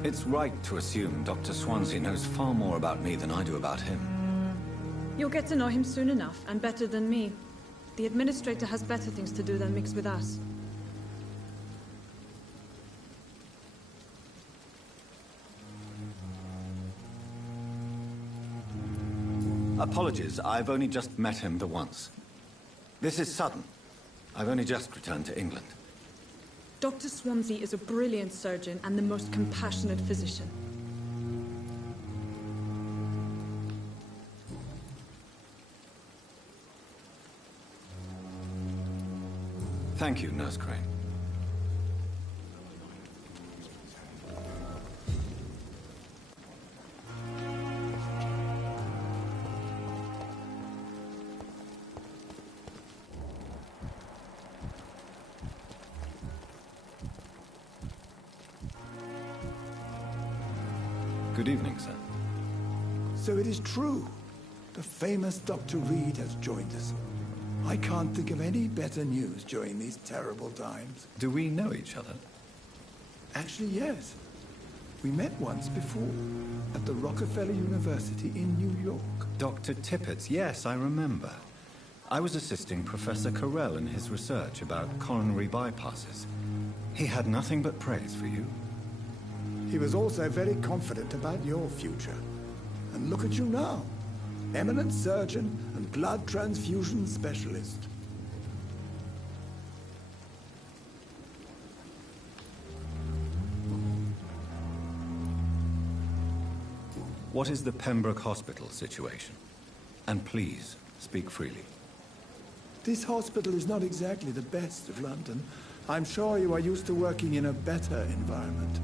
It's right to assume Dr. Swansea knows far more about me than I do about him. You'll get to know him soon enough, and better than me. The administrator has better things to do than mix with us. Apologies, I've only just met him the once. This is sudden. I've only just returned to England. Dr. Swansea is a brilliant surgeon and the most compassionate physician. Thank you, Nurse Crane. Good evening, sir. So it is true. The famous Dr. Reed has joined us. I can't think of any better news during these terrible times. Do we know each other? Actually, yes. We met once before, at the Rockefeller University in New York. Dr. Tippett, yes, I remember. I was assisting Professor Carell in his research about coronary bypasses. He had nothing but praise for you. He was also very confident about your future. And look at you now. Eminent surgeon and blood transfusion specialist. What is the Pembroke Hospital situation? And please, speak freely. This hospital is not exactly the best of London. I'm sure you are used to working in a better environment.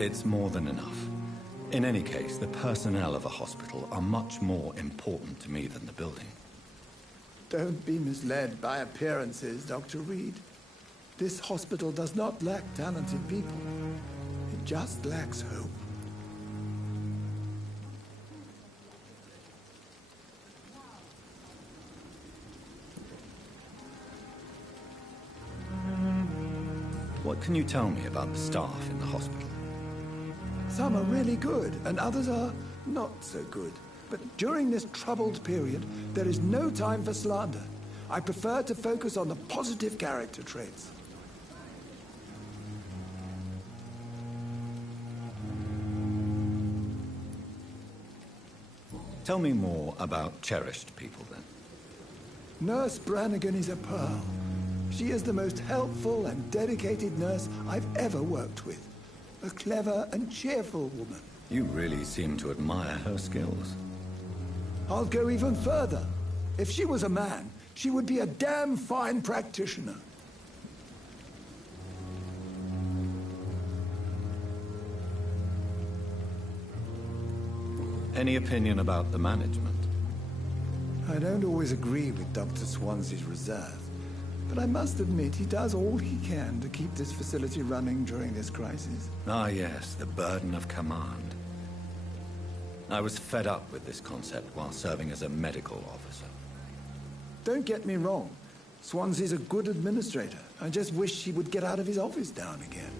It's more than enough. In any case, the personnel of a hospital are much more important to me than the building. Don't be misled by appearances, Dr. Reed. This hospital does not lack talented people. It just lacks hope. What can you tell me about the staff in the hospital? Some are really good, and others are not so good. But during this troubled period, there is no time for slander. I prefer to focus on the positive character traits. Tell me more about cherished people, then. Nurse Brannigan is a pearl. She is the most helpful and dedicated nurse I've ever worked with. A clever and cheerful woman. You really seem to admire her skills. I'll go even further. If she was a man, she would be a damn fine practitioner. Any opinion about the management? I don't always agree with Dr. Swansea's reserve, but I must admit he does all he can to keep this facility running during this crisis. Ah, yes, the burden of command. I was fed up with this concept while serving as a medical officer. Don't get me wrong. Swansea's a good administrator. I just wish he would get out of his office now and again.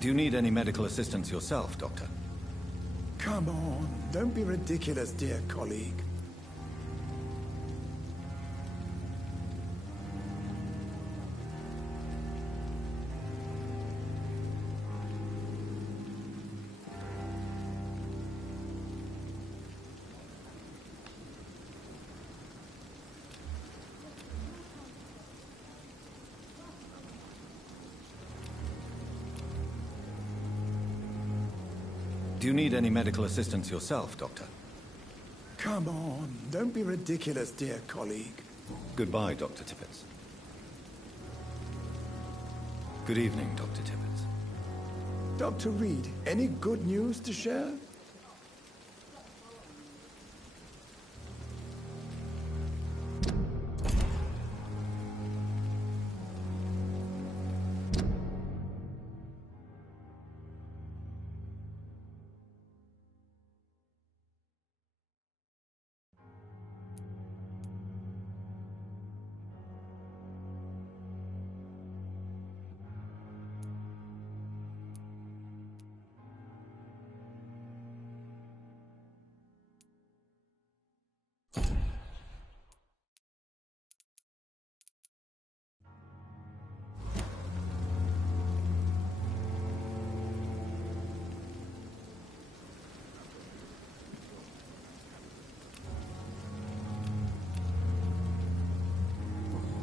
Do you need any medical assistance yourself, Doctor? Come on, don't be ridiculous, dear colleague. Do you need any medical assistance yourself, Doctor? Come on, don't be ridiculous, dear colleague. Goodbye, Dr. Tippett. Good evening, Dr. Tippett. Dr. Reed, any good news to share?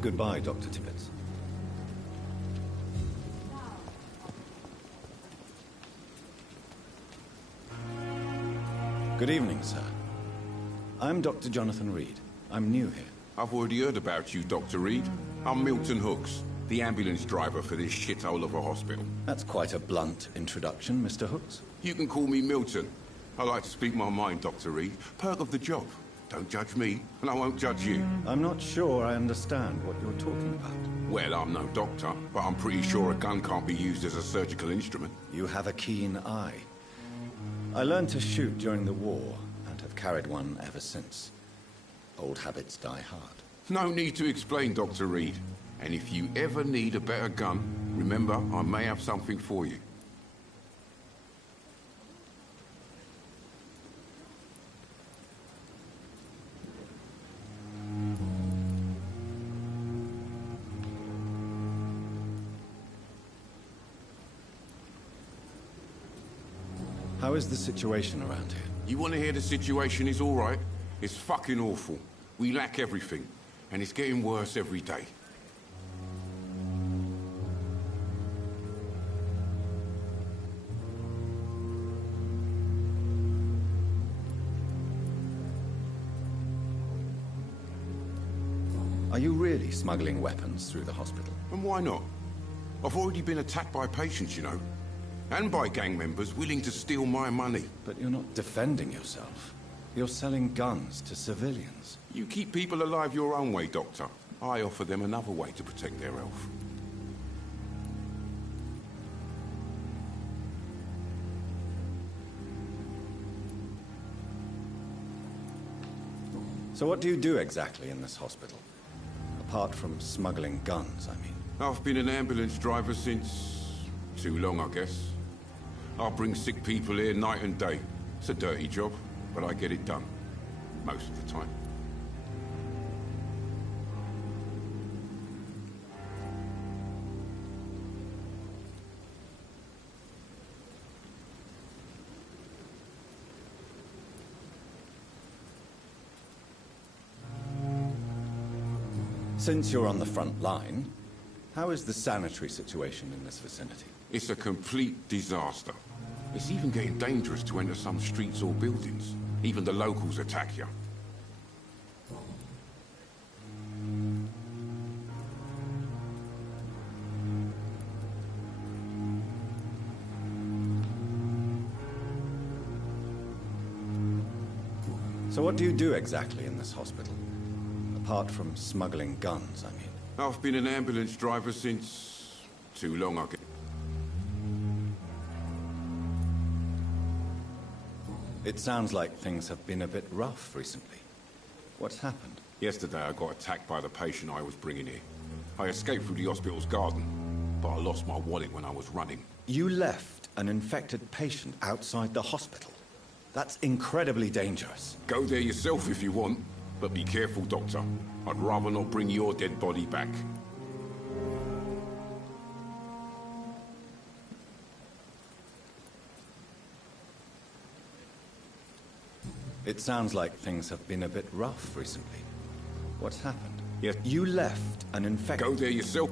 Goodbye, Dr. Tippett. Good evening, sir. I'm Dr. Jonathan Reed. I'm new here. I've already heard about you, Dr. Reed. I'm Milton Hooks, the ambulance driver for this shithole of a hospital. That's quite a blunt introduction, Mr. Hooks. You can call me Milton. I like to speak my mind, Dr. Reed. Perk of the job. Don't judge me, and I won't judge you. I'm not sure I understand what you're talking about. Well, I'm no doctor, but I'm pretty sure a gun can't be used as a surgical instrument. You have a keen eye. I learned to shoot during the war, and have carried one ever since. Old habits die hard. No need to explain, Dr. Reed. And if you ever need a better gun, remember, I may have something for you. How is the situation around here? You want to hear the situation is all right? It's fucking awful. We lack everything, and it's getting worse every day. Are you really smuggling weapons through the hospital? And why not? I've already been attacked by patients, you know. And by gang members willing to steal my money. But you're not defending yourself. You're selling guns to civilians. You keep people alive your own way, Doctor. I offer them another way to protect their health. So what do you do exactly in this hospital? Apart from smuggling guns, I mean. I've been an ambulance driver since... too long, I guess. I bring sick people here night and day. It's a dirty job, but I get it done. Most of the time. Since you're on the front line, how is the sanitary situation in this vicinity? It's a complete disaster. It's even getting dangerous to enter some streets or buildings. Even the locals attack you. So what do you do exactly in this hospital? Apart from smuggling guns, I mean. I've been an ambulance driver since... too long, I guess. It sounds like things have been a bit rough recently. What's happened? Yesterday I got attacked by the patient I was bringing here. I escaped through the hospital's garden, but I lost my wallet when I was running. You left an infected patient outside the hospital? That's incredibly dangerous. Go there yourself if you want, but be careful, Doctor. I'd rather not bring your dead body back. It sounds like things have been a bit rough recently. What's happened? Yes. You left an infected... Go there yourself.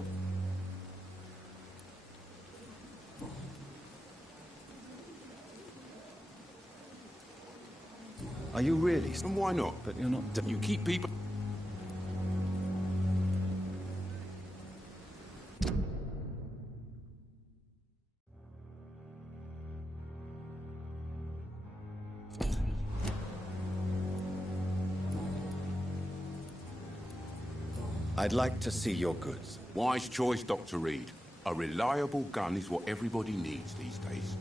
Are you really? And why not? But you're not... You keep people... I'd like to see your goods. Wise choice, Dr. Reed. A reliable gun is what everybody needs these days.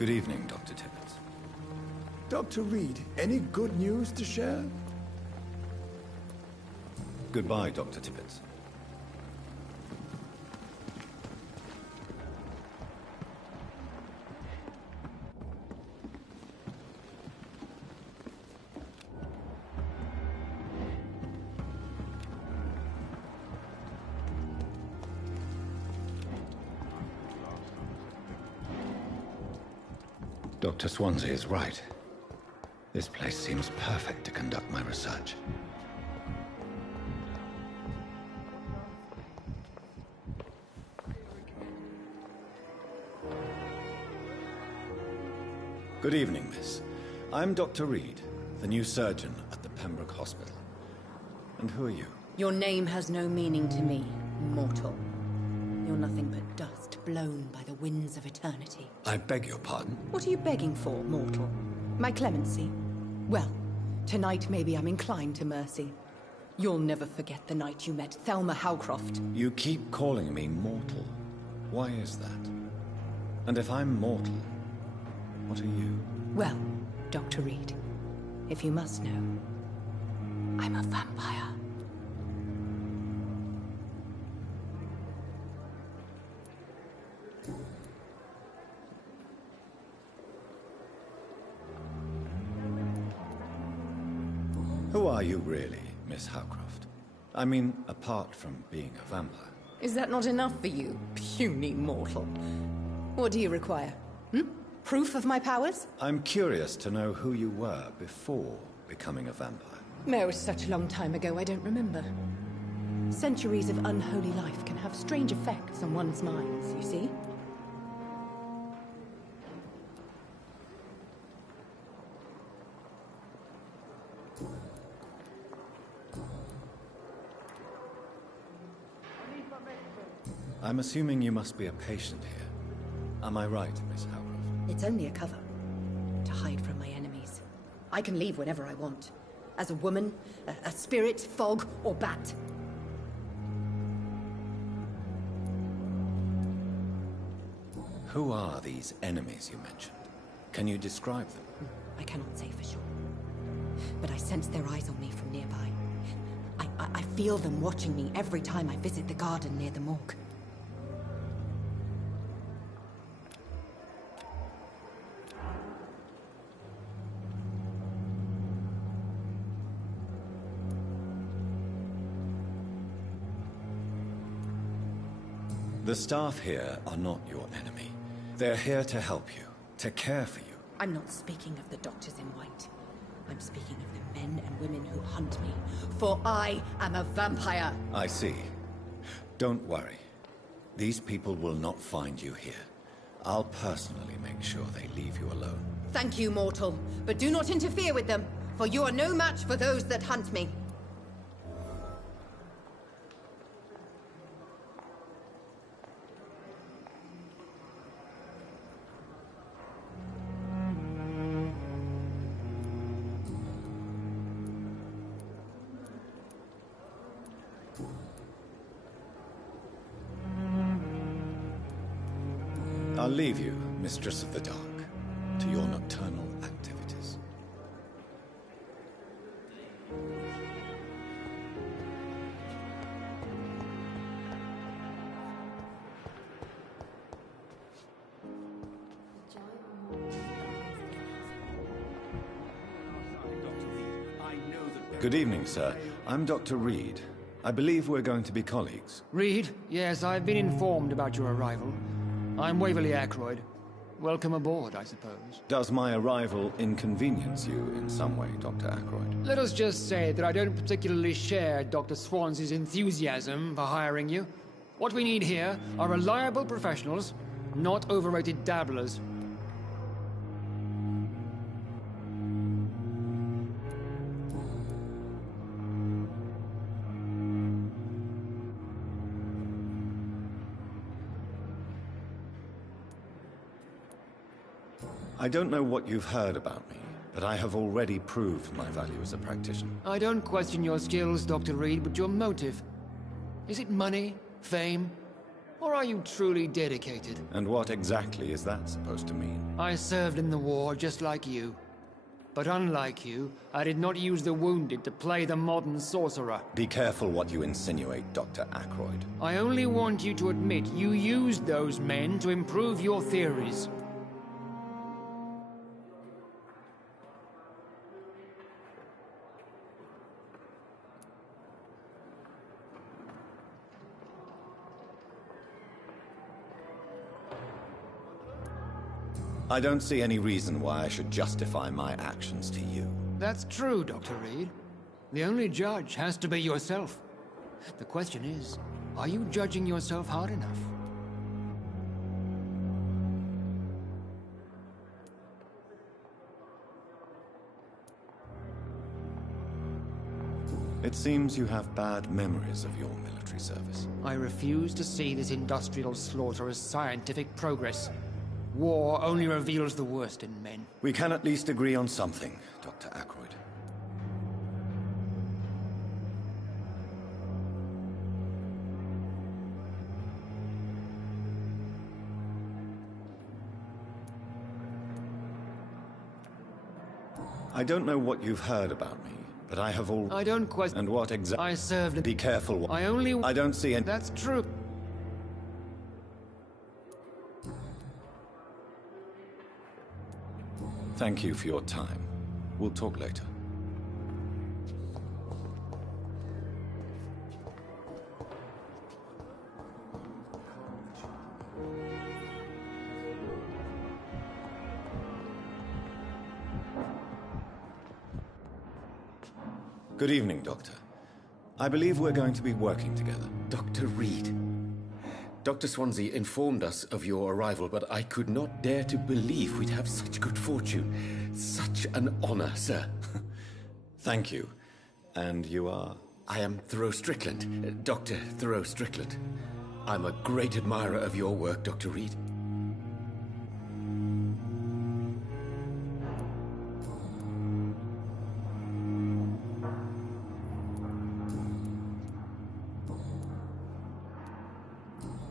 Good evening, Dr. Tippett. Dr. Reed, any good news to share? Goodbye, Dr. Tippett. Dr. Swansea is right. This place seems perfect to conduct my research. Good evening, miss. I'm Dr. Reed, the new surgeon at the Pembroke Hospital. And who are you? Your name has no meaning to me, mortal. You're nothing but dust blown by the winds of eternity. I beg your pardon? What are you begging for, mortal? My clemency? Well, tonight maybe I'm inclined to mercy. You'll never forget the night you met Thelma Howcroft. You keep calling me mortal. Why is that? And if I'm mortal, what are you? Well, Dr. Reed, if you must know, I'm a vampire. Who are you really, Miss Howcroft? I mean, apart from being a vampire. Is that not enough for you, puny mortal? What do you require? Proof of my powers? I'm curious to know who you were before becoming a vampire. It was such a long time ago, I don't remember. Centuries of unholy life can have strange effects on one's minds, you see? I'm assuming you must be a patient here. Am I right, Miss Howcroft? It's only a cover. To hide from my enemies. I can leave whenever I want. As a woman, a spirit, fog, or bat. Who are these enemies you mentioned? Can you describe them? I cannot say for sure. But I sense their eyes on me from nearby. I feel them watching me every time I visit the garden near the morgue. The staff here are not your enemy. They're here to help you, to care for you. I'm not speaking of the doctors in white. I'm speaking of the men and women who hunt me. For I am a vampire. I see. Don't worry. These people will not find you here. I'll personally make sure they leave you alone. Thank you, mortal. But do not interfere with them, for you are no match for those that hunt me. I'll leave you, Mistress of the Dark, to your nocturnal activities. Good evening, sir. I'm Dr. Reed. I believe we're going to be colleagues. Reed? Yes, I've been informed about your arrival. I'm Waverly Ackroyd. Welcome aboard, I suppose. Does my arrival inconvenience you in some way, Dr. Ackroyd? Let us just say that I don't particularly share Dr. Swansea's enthusiasm for hiring you. What we need here are reliable professionals, not overrated dabblers. I don't know what you've heard about me, but I have already proved my value as a practitioner. I don't question your skills, Dr. Reed, but your motive. Is it money? Fame? Or are you truly dedicated? And what exactly is that supposed to mean? I served in the war just like you. But unlike you, I did not use the wounded to play the modern sorcerer. Be careful what you insinuate, Dr. Ackroyd. I only want you to admit you used those men to improve your theories. I don't see any reason why I should justify my actions to you. That's true, Dr. Reed. The only judge has to be yourself. The question is, are you judging yourself hard enough? It seems you have bad memories of your military service. I refuse to see this industrial slaughter as scientific progress. War only reveals the worst in men. We can at least agree on something, Dr. Ackroyd. I don't know what you've heard about me, but I have all... I don't question... And what exactly... I served in... Be careful. I only... I don't see any... That's true. Thank you for your time. We'll talk later. Good evening, Doctor. I believe we're going to be working together. Dr. Reed. Dr. Swansea informed us of your arrival, but I could not dare to believe we'd have such good fortune. Such an honor, sir. Thank you. And you are? I am Thoreau Strickland, Dr. Thoreau Strickland. I'm a great admirer of your work, Dr. Reed.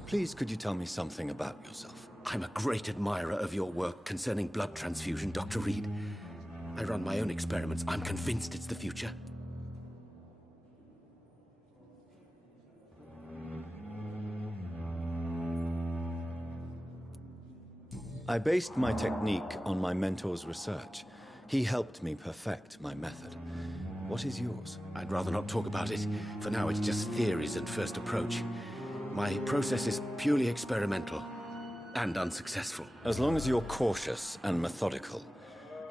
Please, could you tell me something about yourself? I'm a great admirer of your work concerning blood transfusion, Dr. Reed. I run my own experiments. I'm convinced it's the future. I based my technique on my mentor's research. He helped me perfect my method. What is yours? I'd rather not talk about it. For now, it's just theories and first approach. My process is purely experimental and unsuccessful. As long as you're cautious and methodical,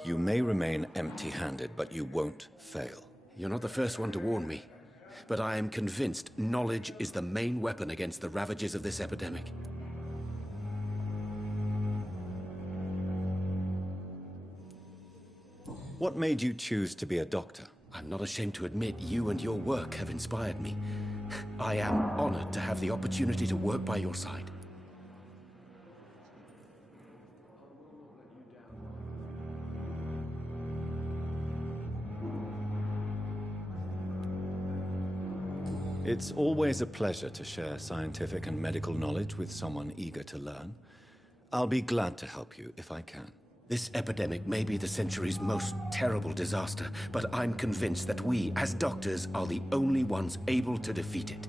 you may remain empty-handed, but you won't fail. You're not the first one to warn me, but I am convinced knowledge is the main weapon against the ravages of this epidemic. What made you choose to be a doctor? I'm not ashamed to admit you and your work have inspired me. I am honored to have the opportunity to work by your side. It's always a pleasure to share scientific and medical knowledge with someone eager to learn. I'll be glad to help you if I can. This epidemic may be the century's most terrible disaster, but I'm convinced that we, as doctors, are the only ones able to defeat it.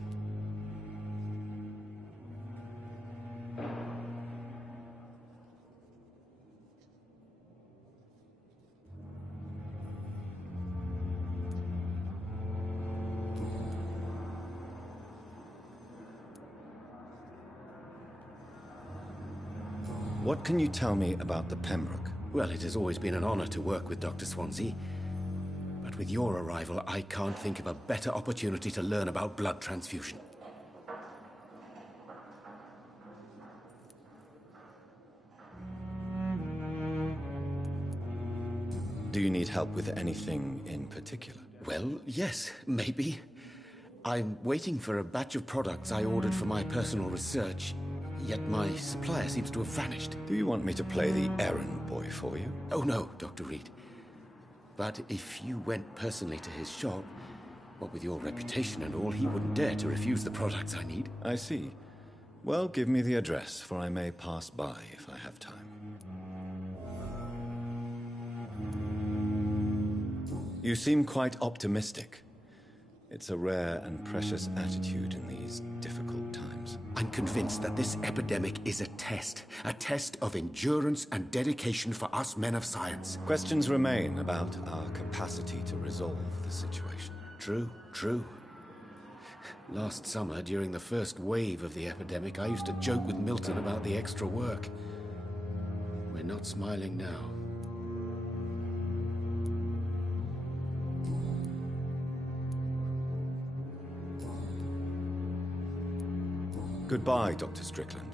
What can you tell me about the Pembroke? Well, it has always been an honor to work with Dr. Swansea. But with your arrival, I can't think of a better opportunity to learn about blood transfusion. Do you need help with anything in particular? Well, yes, maybe. I'm waiting for a batch of products I ordered for my personal research. Yet my supplier seems to have vanished. Do you want me to play the errand boy for you? Oh no, Dr. Reed. But if you went personally to his shop, what with your reputation and all, he wouldn't dare to refuse the products I need. I see. Well, give me the address, for I may pass by if I have time. You seem quite optimistic. It's a rare and precious attitude in these difficult times. I'm convinced that this epidemic is a test of endurance and dedication for us men of science. Questions remain about our capacity to resolve the situation. True. Last summer, during the first wave of the epidemic, I used to joke with Milton about the extra work. We're not smiling now. Goodbye, Dr. Strickland.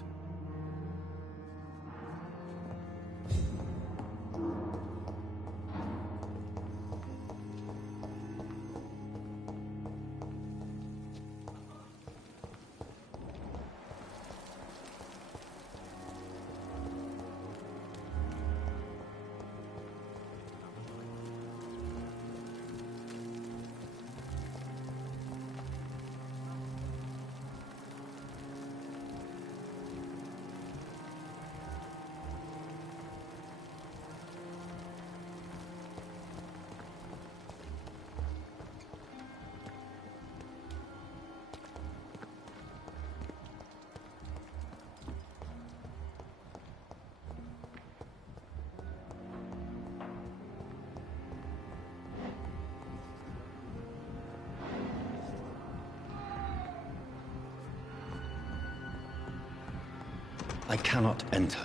I cannot enter.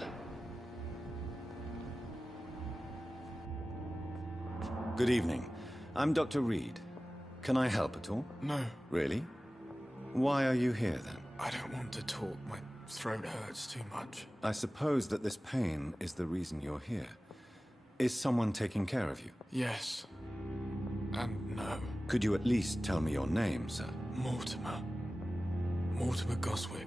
Good evening. I'm Dr. Reed. Can I help at all? No. Really? Why are you here, then? I don't want to talk. My throat hurts too much. I suppose that this pain is the reason you're here. Is someone taking care of you? Yes. And no. Could you at least tell me your name, sir? Mortimer. Mortimer Goswick.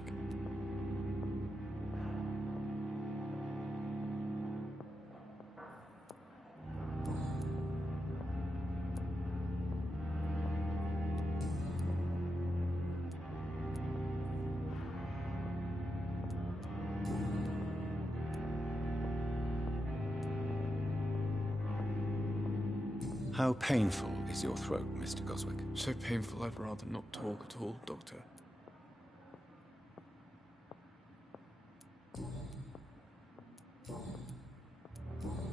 How painful is your throat, Mr. Goswick? So painful I'd rather not talk at all, Doctor.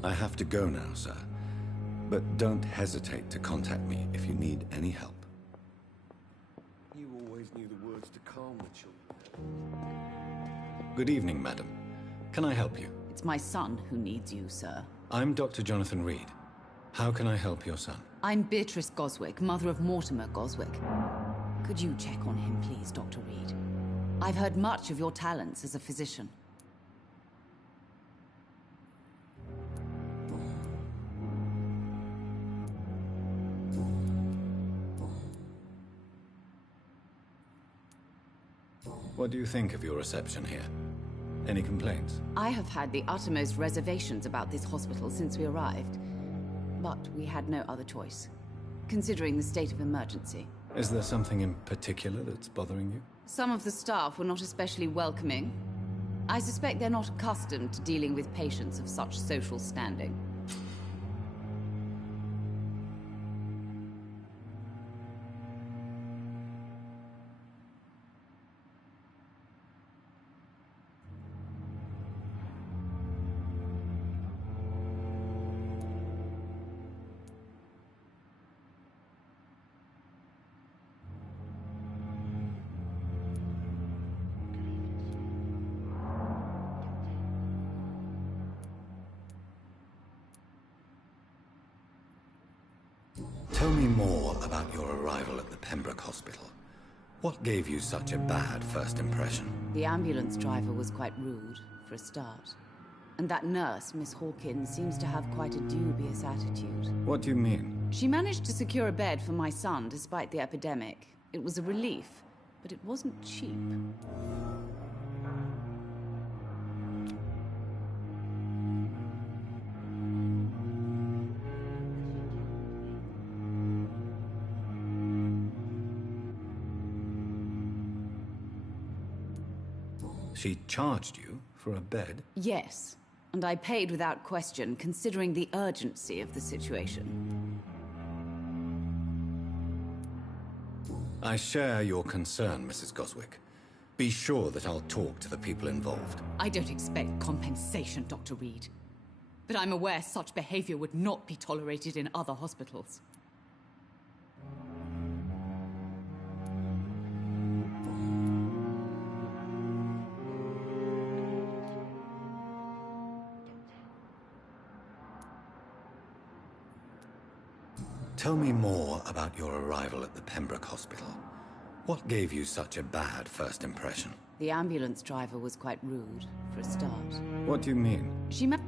I have to go now, sir. But don't hesitate to contact me if you need any help. You always knew the words to calm the children. Good evening, madam. Can I help you? It's my son who needs you, sir. I'm Dr. Jonathan Reed. How can I help your son? I'm Beatrice Goswick, mother of Mortimer Goswick. Could you check on him, please, Dr. Reed? I've heard much of your talents as a physician. What do you think of your reception here? Any complaints? I have had the uttermost reservations about this hospital since we arrived. But we had no other choice, considering the state of emergency. Is there something in particular that's bothering you? Some of the staff were not especially welcoming. I suspect they're not accustomed to dealing with patients of such social standing. Tell me more about your arrival at the Pembroke Hospital. What gave you such a bad first impression? The ambulance driver was quite rude, for a start. And that nurse, Miss Hawkins, seems to have quite a dubious attitude. What do you mean? She managed to secure a bed for my son despite the epidemic. It was a relief, but it wasn't cheap. She charged you for a bed? Yes, and I paid without question, considering the urgency of the situation. I share your concern, Mrs. Goswick. Be sure that I'll talk to the people involved. I don't expect compensation, Dr. Reed. But I'm aware such behavior would not be tolerated in other hospitals. Tell me more about your arrival at the Pembroke Hospital. What gave you such a bad first impression? The ambulance driver was quite rude, for a start. What do you mean? She met...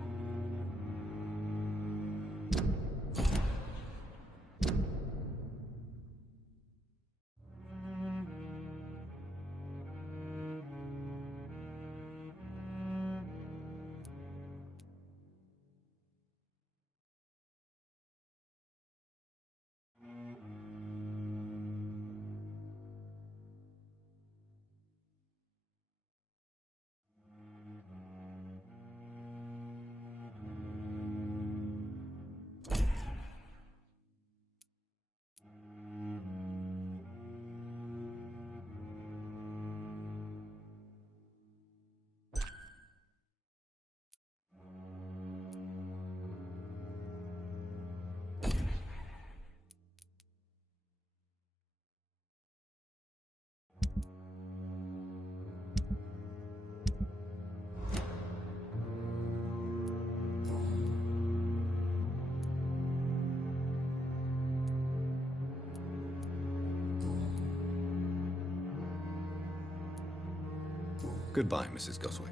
Goodbye, Mrs. Goswick.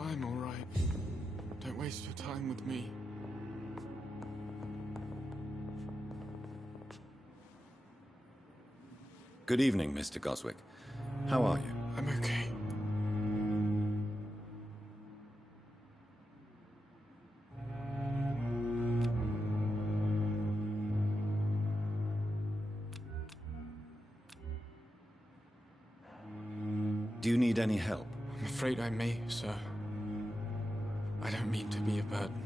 I'm all right. Don't waste your time with me. Good evening, Mr. Goswick. How are you? I'm okay. Do you need any help? I'm afraid I may, sir. I don't mean to be a burden.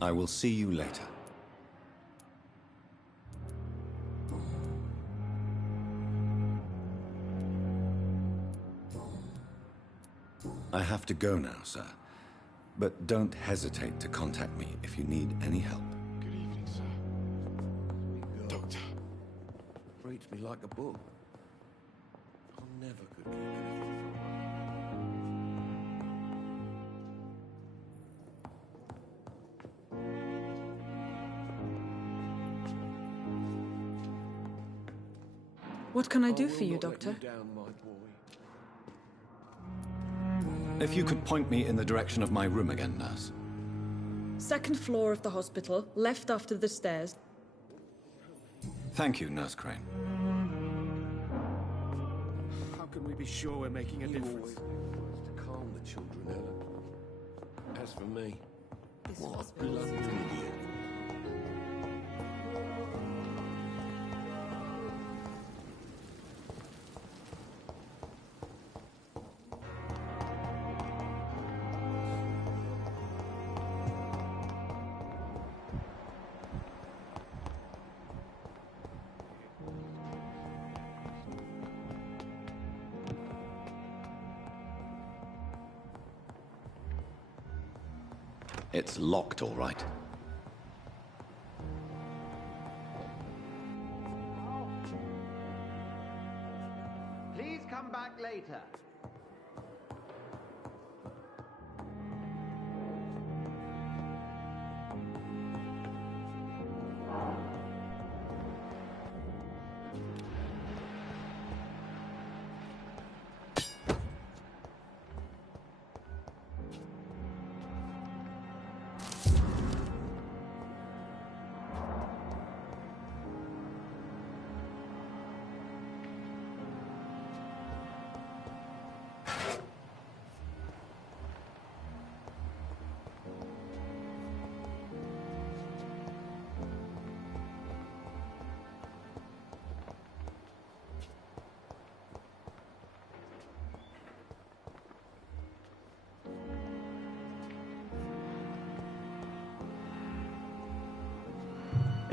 I will see you later. I have to go now, sir. But don't hesitate to contact me if you need any help. Good evening, sir. Doctor. Reads me like a book. I never could keep anything from her. What can I do for you, Doctor? If you could point me in the direction of my room again, nurse. Second floor of the hospital, left after the stairs. Thank you, Nurse Crane. How can we be sure we're making a difference? To calm the children, Ellen. As for me, what a bloody idiot. It's locked, all right.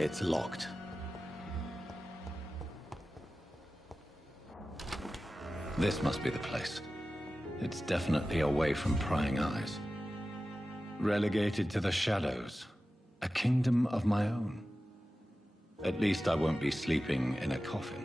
It's locked. This must be the place. It's definitely away from prying eyes. Relegated to the shadows. A kingdom of my own. At least I won't be sleeping in a coffin.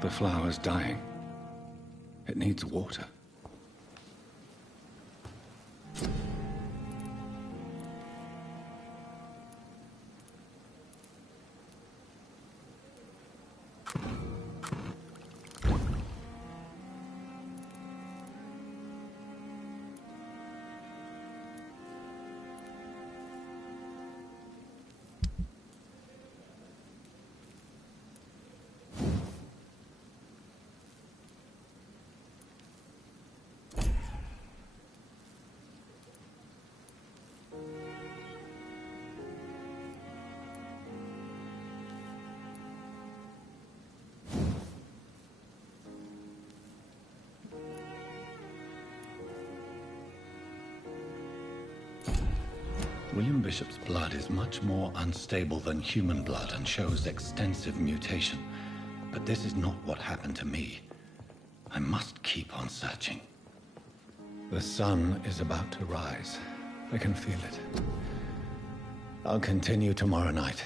The flower's dying. It needs water. William Bishop's blood is much more unstable than human blood and shows extensive mutation. But this is not what happened to me. I must keep on searching. The sun is about to rise. I can feel it. I'll continue tomorrow night.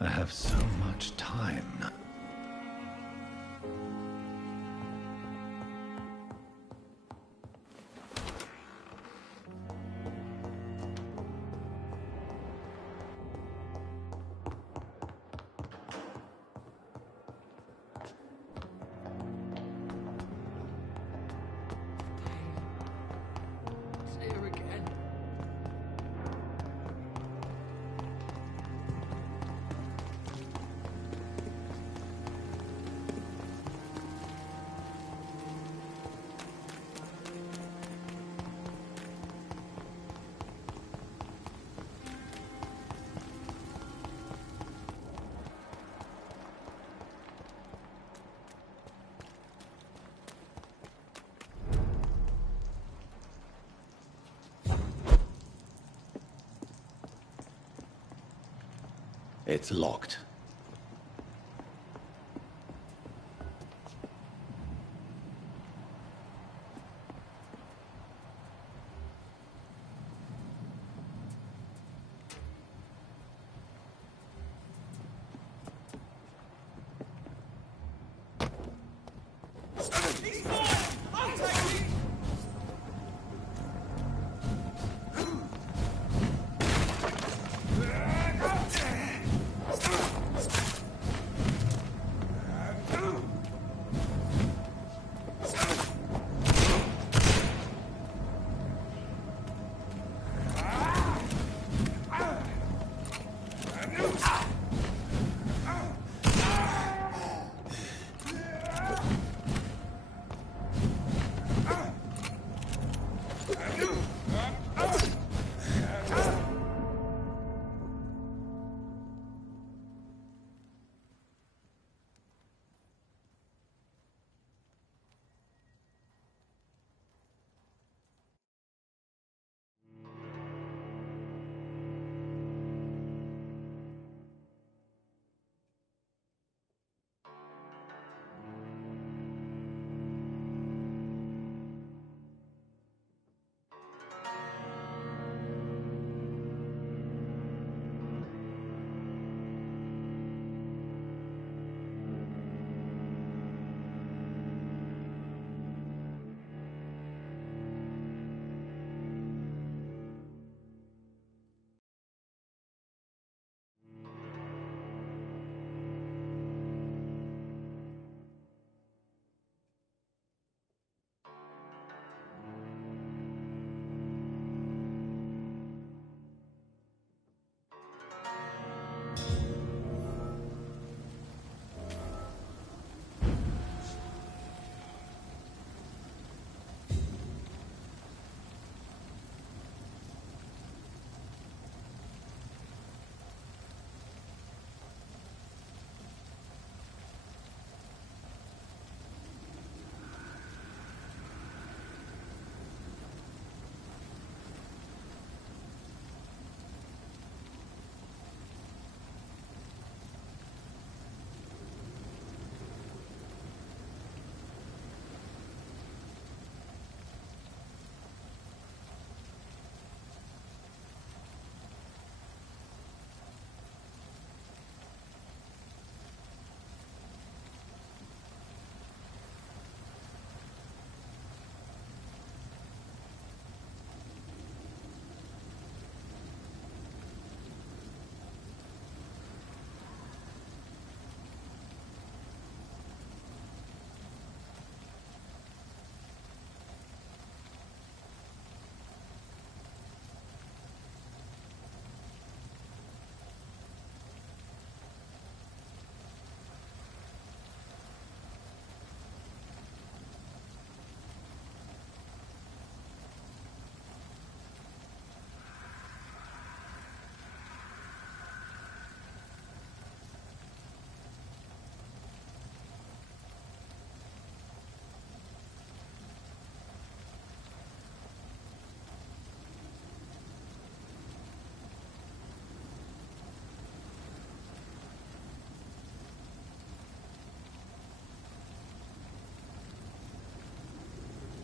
I have so much time now. It's locked. Stay